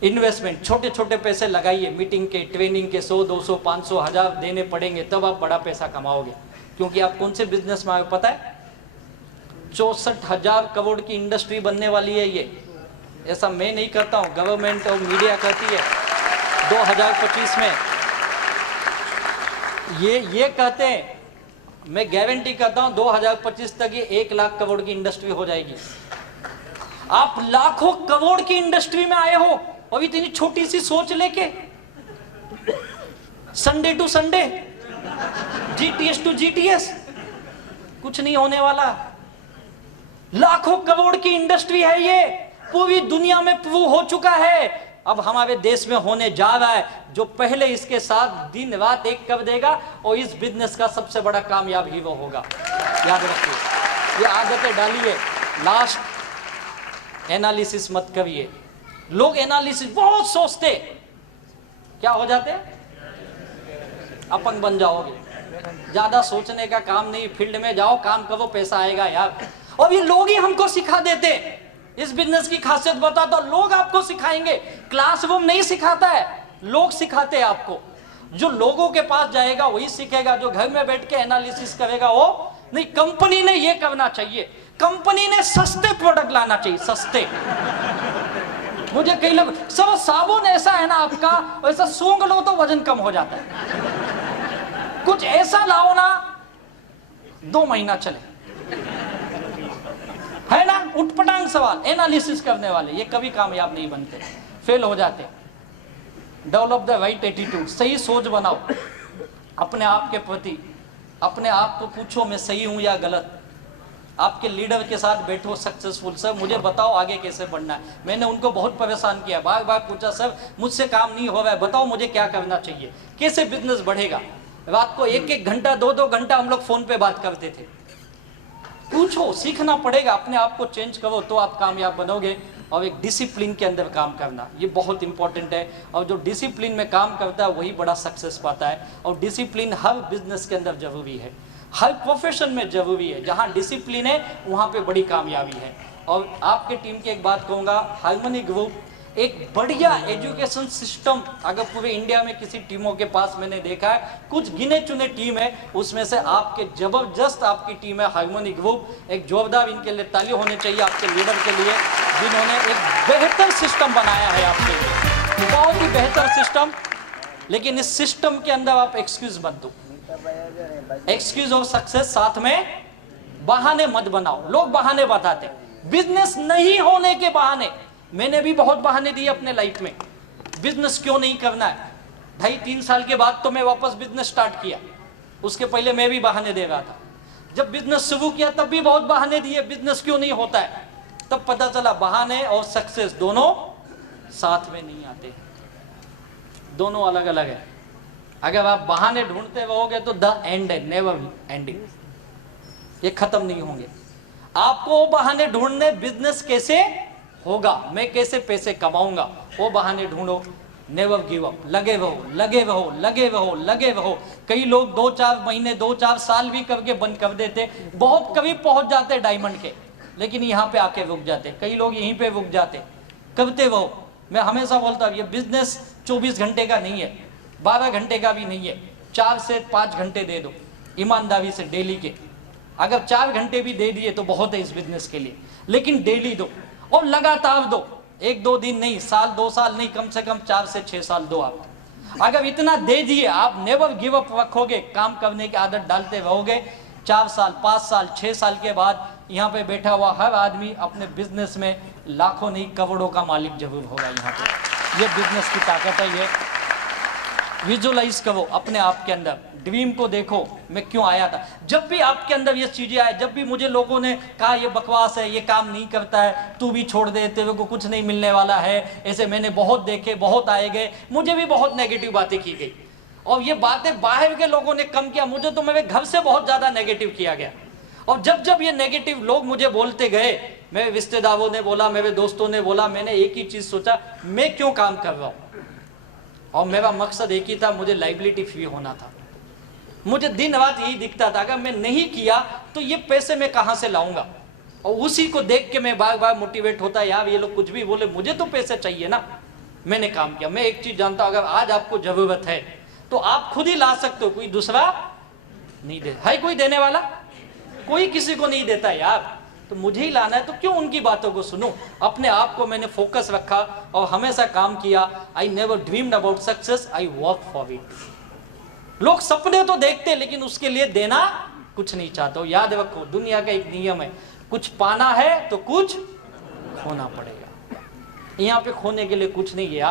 इन्वेस्टमेंट, छोटे छोटे पैसे लगाइए, मीटिंग के, ट्रेनिंग के 100, 200, 500, 1000 देने पड़ेंगे, तब आप बड़ा पैसा कमाओगे। क्योंकि आप कौन से बिजनेस में आए पता है? 64,000 करोड़ की इंडस्ट्री बनने वाली है ये। ऐसा मैं नहीं करता हूँ, गवर्नमेंट और मीडिया करती है। 2025 में ये कहते हैं, मैं गारंटी करता हूँ 2025 तक ये 1 लाख करोड़ की इंडस्ट्री हो जाएगी। आप लाखों करोड़ की इंडस्ट्री में आए हो और इतनी छोटी सी सोच लेके, Sunday to Sunday, GTS to GTS, कुछ नहीं होने वाला। लाखों करोड़ की इंडस्ट्री है ये, पूरी दुनिया में प्रूव हो चुका है। अब हमारे देश में होने जा रहा है। जो पहले इसके साथ दिन रात एक कर देगा और इस बिजनेस का सबसे बड़ा कामयाब ही वो होगा। याद रखिए, ये आदतें डालिए। लास्ट, एनालिसिस मत करिए। लोग एनालिसिस बहुत सोचते, क्या हो जाते? अपंग बन जाओगे। ज्यादा सोचने का काम नहीं, फील्ड में जाओ, काम करो, पैसा आएगा यार। और ये लोग ही हमको सिखा देते। इस बिजनेस की खासियत बता दो, लोग आपको सिखाएंगे। क्लासरूम नहीं सिखाता है, लोग सिखाते हैं आपको। जो लोगों के पास जाएगा वही सीखेगा। जो घर में बैठ के एनालिसिस करेगा वो नहीं। कंपनी ने ये करना चाहिए, कंपनी ने सस्ते प्रोडक्ट लाना चाहिए, सस्ते। मुझे कई लोग, सब साबुन ऐसा है ना आपका, वैसा सूंघ लो तो वजन कम हो जाता है। कुछ ऐसा लाओ ना 2 महीना चले, है ना? उठपटांग सवाल, एनालिसिस करने वाले ये कभी कामयाब नहीं बनते, फेल हो जाते। डेवलप द राइट एटीट्यूड, सही सोच बनाओ अपने आप के प्रति। अपने आप को पूछो मैं सही हूं या गलत। आपके लीडर के साथ बैठो सक्सेसफुल, सर मुझे बताओ आगे कैसे बढ़ना है। मैंने उनको बहुत परेशान किया, बार बार पूछा, सर मुझसे काम नहीं हो रहा है, बताओ मुझे क्या करना चाहिए, कैसे बिजनेस बढ़ेगा। रात को 1-1 घंटा 2-2 घंटा हम लोग फोन पे बात करते थे। पूछो, सीखना पड़ेगा, अपने आप को चेंज करो तो आप कामयाब बनोगे। और एक डिसिप्लिन के अंदर काम करना, ये बहुत इंपॉर्टेंट है। और जो डिसिप्लिन में काम करता है वही बड़ा सक्सेस पाता है। और डिसिप्लिन हर बिजनेस के अंदर जरूरी है, हर प्रोफेशन में जरूरी है। जहाँ डिसिप्लिन है वहाँ पे बड़ी कामयाबी है। और आपके टीम की एक बात कहूँगा, हार्मनी ग्रुप एक बढ़िया एजुकेशन सिस्टम अगर पूरे इंडिया में किसी टीमों के पास मैंने देखा है, कुछ गिने चुने टीम है, उसमें से आपके जबरदस्त आपकी टीम है हार्मनी ग्रुप। एक जोरदार इनके लिए ताली होनी चाहिए आपके लीडर के लिए, जिन्होंने एक बेहतर सिस्टम बनाया है आपके लिए, बहुत ही बेहतर सिस्टम। लेकिन इस सिस्टम के अंदर आप एक्सक्यूज मत दो, एक्सक्यूज ऑफ सक्सेस साथ में बहाने मत बनाओ। लोग बहाने बताते, बिजनेस नहीं होने के बहाने। मैंने भी बहुत बहाने दिए अपने लाइफ में, बिजनेस क्यों नहीं करना है। 2.5-3 साल के बाद तो मैं वापस बिजनेस स्टार्ट किया, उसके पहले मैं भी बहाने दे रहा था। जब बिजनेस शुरू किया तब भी बहुत बहाने दिए, बिजनेस क्यों नहीं होता है। तब पता चला बहाने और सक्सेस दोनों साथ में नहीं आते, दोनों अलग अलग है। अगर आप बहाने ढूंढते रहोगे तो द एंड है, नेवर एंडिंग, ये खत्म नहीं होंगे। आपको बहाने ढूंढने, बिजनेस कैसे होगा, मैं कैसे पैसे कमाऊंगा, वो बहाने ढूंढो। नेवर गिव अप, लगे रहो, लगे रहो, लगे रहो, लगे रहो। कई लोग 2-4 महीने 2-4 साल भी करके बंद कर देते, बहुत करीब पहुंच जाते डायमंड के, लेकिन यहाँ पे आके रुक जाते। कई लोग यहीं पे रुक जाते। करते रहो। मैं हमेशा बोलता हूँ ये बिजनेस 24 घंटे का नहीं है, 12 घंटे का भी नहीं है। 4 से 5 घंटे दे दो ईमानदारी से डेली के। अगर 4 घंटे भी दे दिए तो बहुत है इस बिजनेस के लिए, लेकिन डेली दो और लगातार दो। 1-2 दिन नहीं, साल 2 साल नहीं, कम से कम 4 से 6 साल दो आप। अगर इतना दे दिए, आप नेवर गिव अप रखोगे, काम करने की आदत डालते रहोगे, 4 साल 5 साल 6 साल के बाद यहाँ पे बैठा हुआ हर आदमी अपने बिजनेस में लाखों नहीं करोड़ों का मालिक जरूर होगा। यहाँ पे ये बिजनेस की ताकत है। विजुअलाइज करो अपने आप के अंदर, ड्रीम को देखो मैं क्यों आया था। जब भी आपके अंदर ये चीजें आए, जब भी मुझे लोगों ने कहा ये बकवास है, ये काम नहीं करता है, तू भी छोड़ दे, तेरे को कुछ नहीं मिलने वाला है, ऐसे मैंने बहुत देखे, बहुत आए गए, मुझे भी बहुत नेगेटिव बातें की गई। और ये बातें बाहर के लोगों ने कम किया, मुझे तो मेरे घर से बहुत ज्यादा नेगेटिव किया गया। और जब जब ये नेगेटिव लोग मुझे बोलते गए, मेरे रिश्तेदारों ने बोला, मेरे दोस्तों ने बोला, मैंने एक ही चीज सोचा, मैं क्यों काम कर रहा हूं। और मेरा मकसद एक ही था, मुझे लाइबिलिटी फ्री होना था। मुझे दिन रात यही दिखता था, अगर मैं नहीं किया तो ये पैसे मैं कहां से लाऊंगा। और उसी को देख के मैं बार बार मोटिवेट होता, यार ये लोग कुछ भी बोले, मुझे तो पैसे चाहिए ना। मैंने काम किया। मैं एक चीज जानता हूं, अगर आज आपको जरूरत है तो आप खुद ही ला सकते हो, कोई दूसरा नहीं दे। है कोई देने वाला? कोई किसी को नहीं देता यार। तो मुझे ही लाना है, तो क्यों उनकी बातों को सुनूं। अपने आप को मैंने फोकस रखा और हमेशा काम किया। I never dreamed about success, I work for it. लोग सपने तो देखते लेकिन उसके लिए देना कुछ नहीं चाहते हो। याद रखो, दुनिया का एक नियम है, कुछ पाना है तो कुछ खोना पड़ेगा। यहाँ पे खोने के लिए कुछ नहीं है।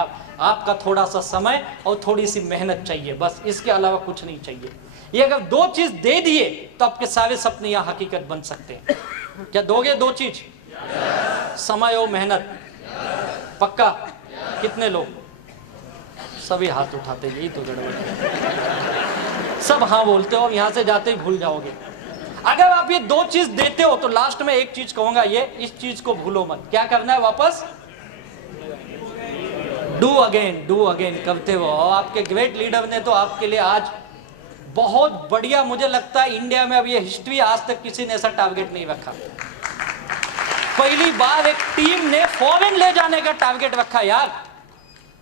आपका थोड़ा सा समय और थोड़ी सी मेहनत चाहिए, बस, इसके अलावा कुछ नहीं चाहिए। ये अगर दो चीज दे दिए तो आपके सारे सपने यहाँ हकीकत बन सकते हैं। क्या दोगे दो चीज? समय और मेहनत। पक्का? कितने लोग? सभी हाथ उठाते, यही तो गड़बड़। सब हाँ बोलते हो और यहाँ से जाते ही भूल जाओगे। अगर आप ये दो चीज देते हो तो लास्ट में एक चीज कहूंगा, ये इस चीज को भूलो मत। क्या करना है? वापस डू अगेन करते हो। और आपके ग्रेट लीडर ने तो आपके लिए आज बहुत बढ़िया, मुझे लगता है इंडिया में अब ये हिस्ट्री, आज तक किसी ने ऐसा टारगेट नहीं रखा। पहली बार एक टीम ने फॉरेन ले जाने का टारगेट रखा यार।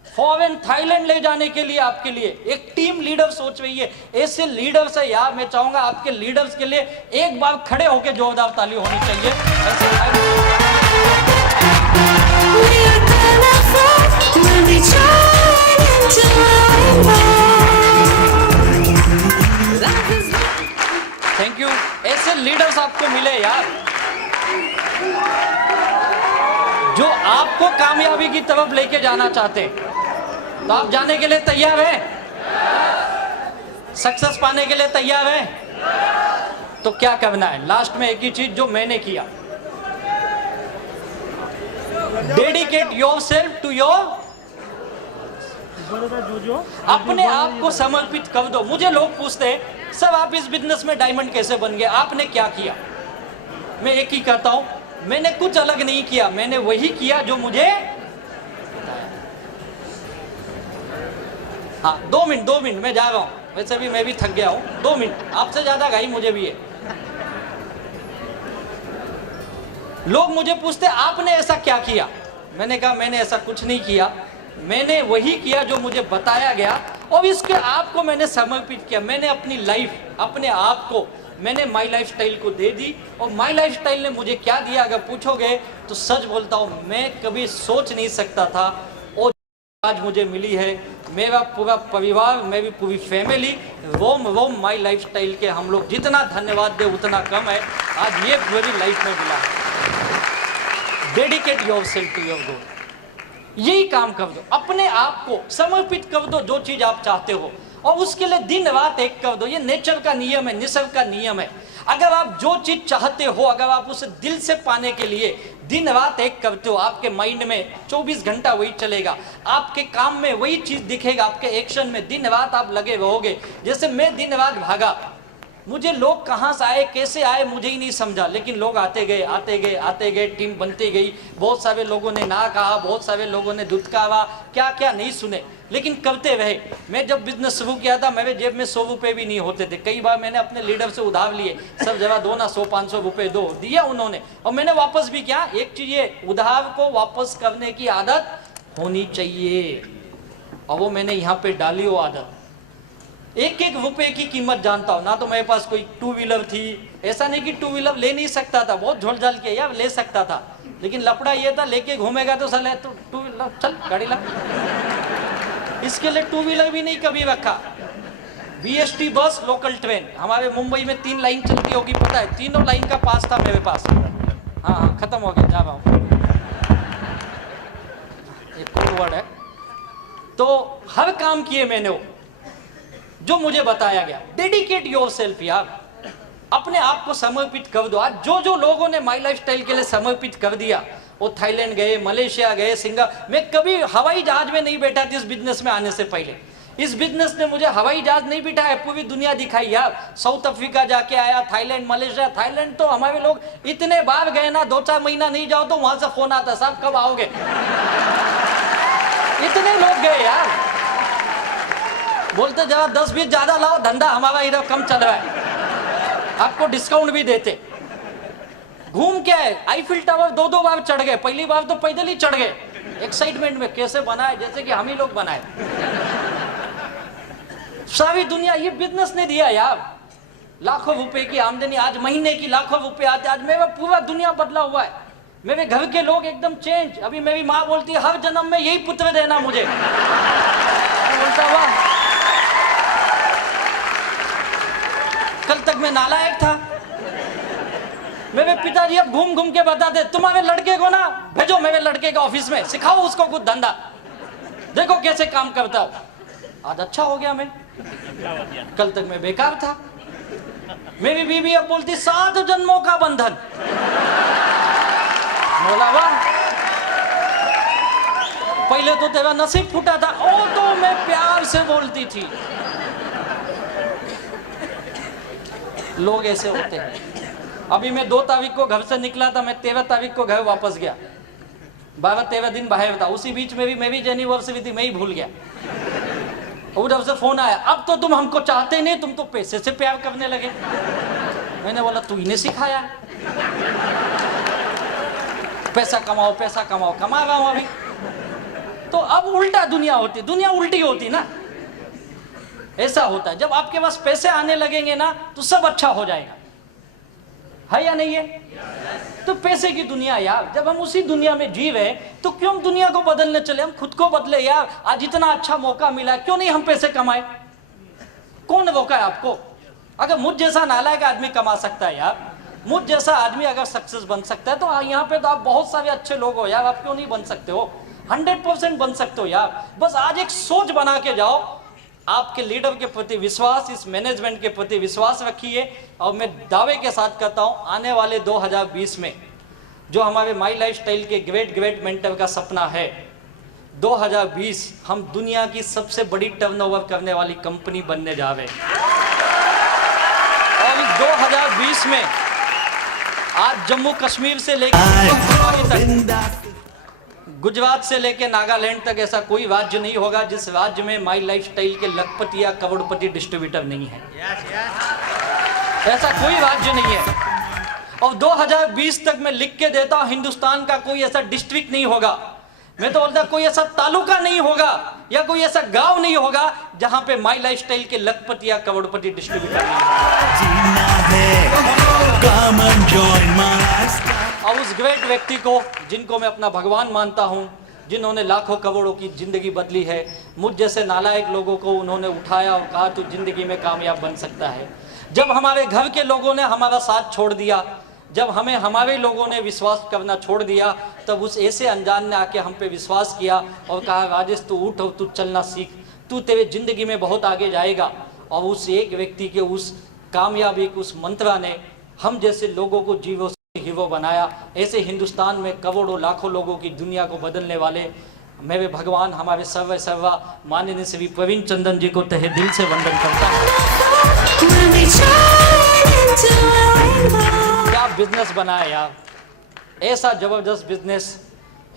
फॉरेन, थाईलैंड ले जाने के लिए आपके लिए एक टीम लीडर सोच रही है। ऐसे लीडर्स है यार, मैं चाहूंगा आपके लीडर्स के लिए एक बार खड़े होकर जोरदार ताली होनी चाहिए। Thank you. ऐसे लीडर्स आपको मिले यार, जो आपको कामयाबी की तरफ लेके जाना चाहते हैं। तो आप जाने के लिए तैयार हैं? सक्सेस पाने के लिए तैयार हैं? तो क्या करना है? लास्ट में एक ही चीज जो मैंने किया, डेडिकेट योरसेल्फ टू योर, अपने आप को समर्पित कर दो। मुझे लोग पूछते हैं, सब आप इस बिजनेस में डायमंड कैसे बन गए, आपने क्या किया? मैं एक ही कहता हूं, मैंने कुछ अलग नहीं किया, मैंने वही किया जो मुझे बताया। हाँ, 2 मिनट मैं जा रहा हूं, वैसे भी मैं भी थक गया हूं। 2 मिनट, आपसे ज्यादा घाई मुझे भी है। लोग मुझे पूछते आपने ऐसा क्या किया? मैंने कहा मैंने ऐसा कुछ नहीं किया, मैंने वही किया जो मुझे बताया गया और इसके आप को मैंने समर्पित किया। मैंने अपनी लाइफ, अपने आप को मैंने माई लाइफ स्टाइल को दे दी। और माई लाइफ स्टाइल ने मुझे क्या दिया अगर पूछोगे तो सच बोलता हूँ, मैं कभी सोच नहीं सकता था और आज मुझे मिली है। मेरा पूरा परिवार, मेरी पूरी family, roam my lifestyle के हम लोग जितना धन्यवाद दे उतना कम है। आज ये मेरी लाइफ में मिला है। Dedicate yourself to your goal, यही काम कर दो। अपने आप को समर्पित कर दो जो चीज आप चाहते हो और उसके लिए दिन रात एक कर दो। ये नेचर का नियम है, निसर्ग का नियम है। अगर आप जो चीज चाहते हो, अगर आप उसे दिल से पाने के लिए दिन रात एक करते हो, आपके माइंड में 24 घंटा वही चलेगा, आपके काम में वही चीज दिखेगा, आपके एक्शन में दिन रात आप लगे रहोगे। जैसे मैं दिन रात भागा, मुझे लोग कहाँ से आए, कैसे आए, मुझे ही नहीं समझा, लेकिन लोग आते गए आते गए आते गए, टीम बनती गई। बहुत सारे लोगों ने ना कहा, बहुत सारे लोगों ने दुत्कारा, क्या क्या नहीं सुने, लेकिन करते रहे। मैं जब बिजनेस शुरू किया था, मेरे जेब में 100 रुपये भी नहीं होते थे। कई बार मैंने अपने लीडर से उधार लिए, सब जगह दो ना, 100-500 रुपये दो, दिया उन्होंने और मैंने वापस भी किया। एक चीज ये, उधार को वापस करने की आदत होनी चाहिए और वो मैंने यहाँ पे डाली वो आदत। एक एक रुपए की कीमत जानता हूँ। ना तो मेरे पास कोई 2 व्हीलर थी, ऐसा नहीं कि 2 व्हीलर ले नहीं सकता था, बहुत झोल-झाल के यार ले सकता था, लेकिन लफड़ा ये था लेके घूमेगा तो साले तो 2 व्हीलर, चल गाड़ी ला। इसके लिए 2 व्हीलर भी नहीं कभी रखा। BST बस, लोकल ट्रेन, हमारे मुंबई में 3 लाइन चलती होगी, पता है, तीनों लाइन का पास था मेरे पास। हाँ, खत्म हो गया, जा रहा हूँ। एक कोड वर्ड है। तो हर काम किए मैंने वो, जो मुझे बताया गया, डेडिकेट योरसेल्फ यार, अपने आप को समर्पित कर दो। आज जो जो लोगों ने माई लाइफस्टाइल के लिए समर्पित कर दिया, वो थाईलैंड गए, मलेशिया गए, सिंगापुर। मैं कभी हवाई जहाज में नहीं बैठा था इस बिजनेस में आने से पहले। इस बिजनेस ने मुझे हवाई जहाज नहीं बिठाया, पूरी दुनिया दिखाई यार। साउथ अफ्रीका जाके आया, थाईलैंड, मलेशिया। थाईलैंड तो हमारे लोग इतने बार गए ना, 2-4 महीना नहीं जाओ तो वहां से फोन आता, साहब कब आओगे। इतने लोग गए यार, बोलते जरा 10-20 ज्यादा लाओ, धंधा हमारा इधर कम चल रहा है, आपको डिस्काउंट भी देते। घूम के आए, आईफिल टावर 2-2 बार चढ़ गए। पहली बार तो पैदल ही चढ़ गए, एक्साइटमेंट में, कैसे बनाए जैसे कि हम ही लोग बनाए। सारी दुनिया, ये बिजनेस ने दिया यार। लाखों रुपए की आमदनी, आज महीने की लाखों रुपए आते। आज मेरा पूरा दुनिया बदला हुआ है, मेरे घर के लोग एकदम चेंज। अभी मेरी माँ बोलती है हर जन्म में यही पुत्र देना मुझे। बोलता हुआ कल तक मैं नालायक था। मेरे पिताजी अब घूम घूम के बताते, तुम्हारे लड़के को ना भेजो मेरे लड़के के ऑफिस में, सिखाओ उसको कुछ धंधा, देखो कैसे काम करता हो। आज अच्छा हो गया मैं, कल तक मैं बेकार था। मेरी बीवी अब बोलती 7 जन्मों का बंधन। बोला वाह, पहले तो तेरा नसीब फूटा था, ओ तो मैं प्यार से बोलती थी। लोग ऐसे होते हैं। अभी मैं 2 तारीख को घर से निकला था, मैं 13 तारीख को घर वापस गया। 12-13 दिन बाहर था। उसी बीच में भी मेरी एनिवर्सरी थी, मैं ही भूल गया। उधर से फोन आया, अब तो तुम हमको चाहते नहीं, तुम तो पैसे से प्यार करने लगे। मैंने बोला तू इन्हें सिखाया, पैसा कमाओ पैसा कमाओ, कमा रहा हूं अभी। तो अब उल्टा दुनिया होती, दुनिया उल्टी होती ना। ऐसा होता है, जब आपके पास पैसे आने लगेंगे ना तो सब अच्छा हो जाएगा, है या नहीं है? तो पैसे की दुनिया यार, जब हम उसी दुनिया में जी रहे तो क्यों दुनिया को बदलने चले, हम खुद को बदले यार। आज इतना अच्छा मौका मिला, क्यों नहीं हम पैसे कमाए? कौन रोका है आपको? अगर मुझ जैसा नालायक आदमी कमा सकता है यार, मुझ जैसा आदमी अगर सक्सेस बन सकता है, तो यहाँ पे तो आप बहुत सारे अच्छे लोग हो यार, आप क्यों नहीं बन सकते हो? 100% बन सकते हो यार। बस आज एक सोच बना के जाओ, आपके लीडर के प्रति विश्वास, इस मैनेजमेंट के प्रति विश्वास रखिए। और मैं दावे के साथ कहता हूं, आने वाले 2020 में जो हमारे माई लाइफस्टाइल के ग्रेट मेंटर का सपना है, 2020 हम दुनिया की सबसे बड़ी टर्नओवर करने वाली कंपनी बनने जा रहे हैं। और इस 2020 में आज जम्मू कश्मीर से लेकर गुजरात से लेकर नागालैंड तक ऐसा कोई राज्य नहीं होगा जिस राज्य में माई लाइफस्टाइल के लखपति या करोड़पति डिस्ट्रीब्यूटर नहीं है। ऐसा कोई राज्य नहीं है। और 2020 तक मैं लिख के देता हूं, हिंदुस्तान का कोई ऐसा डिस्ट्रिक्ट नहीं होगा, मैं तो बोलता कोई ऐसा तालुका नहीं होगा या कोई ऐसा गांव नहीं होगा जहां पे माई लाइफस्टाइल के लखपति या करोड़पति डिस्ट्रीब्यूटर नहीं होगा। और उस ग्रेट व्यक्ति को, जिनको मैं अपना भगवान मानता हूं, जिन्होंने लाखों करोड़ों की जिंदगी बदली है, मुझ जैसे नालायक लोगों को उन्होंने उठाया और कहा तू जिंदगी में कामयाब बन सकता है। जब हमारे घर के लोगों ने हमारा साथ छोड़ दिया, जब हमें हमारे लोगों ने विश्वास करना छोड़ दिया, तब उस ऐसे अनजान ने आके हम पे विश्वास किया और कहा राजेश तू उठ और तू चलना सीख, तू तेरे जिंदगी में बहुत आगे जाएगा। और उस एक व्यक्ति के उस कामयाबी के उस मंत्रा ने हम जैसे लोगों को जीवो हीरो बनाया। ऐसे हिंदुस्तान में करोड़ों लाखों लोगों की दुनिया को बदलने वाले मेरे भगवान, हमारे सर्वा माननीय श्री प्रवीण चंदन जी को तहे दिल से वंदन करता हूँ। क्या बिजनेस बनाया यार, ऐसा जबरदस्त बिजनेस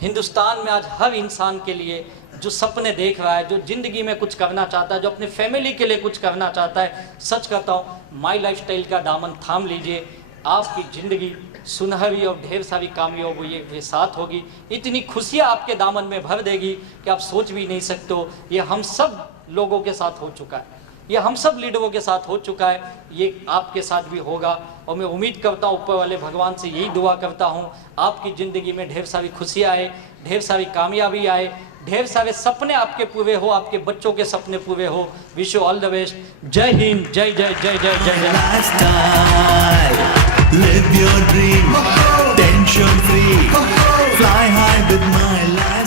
हिंदुस्तान में आज हर इंसान के लिए जो सपने देख रहा है, जो जिंदगी में कुछ करना चाहता है, जो अपने फैमिली के लिए कुछ करना चाहता है, सच कहता हूँ माई लाइफस्टाइल का दामन थाम लीजिए, आपकी जिंदगी सुनहरी और ढेर सारी कामयाबी ये साथ होगी। इतनी खुशियाँ आपके दामन में भर देगी कि आप सोच भी नहीं सकते हो। ये हम सब लोगों के साथ हो चुका है, ये हम सब लीडरों के साथ हो चुका है, ये आपके साथ भी होगा। और मैं उम्मीद करता हूँ, ऊपर वाले भगवान से यही दुआ करता हूँ, आपकी ज़िंदगी में ढेर सारी खुशियाँ आए, ढेर सारी कामयाबी आए, ढेर सारे सपने आपके पूरे हो, आपके बच्चों के सपने पूरे हो। Wish you all the best. जय हिंद, जय जय जय जय जय जय। Live your dream, tension free, fly high with my life.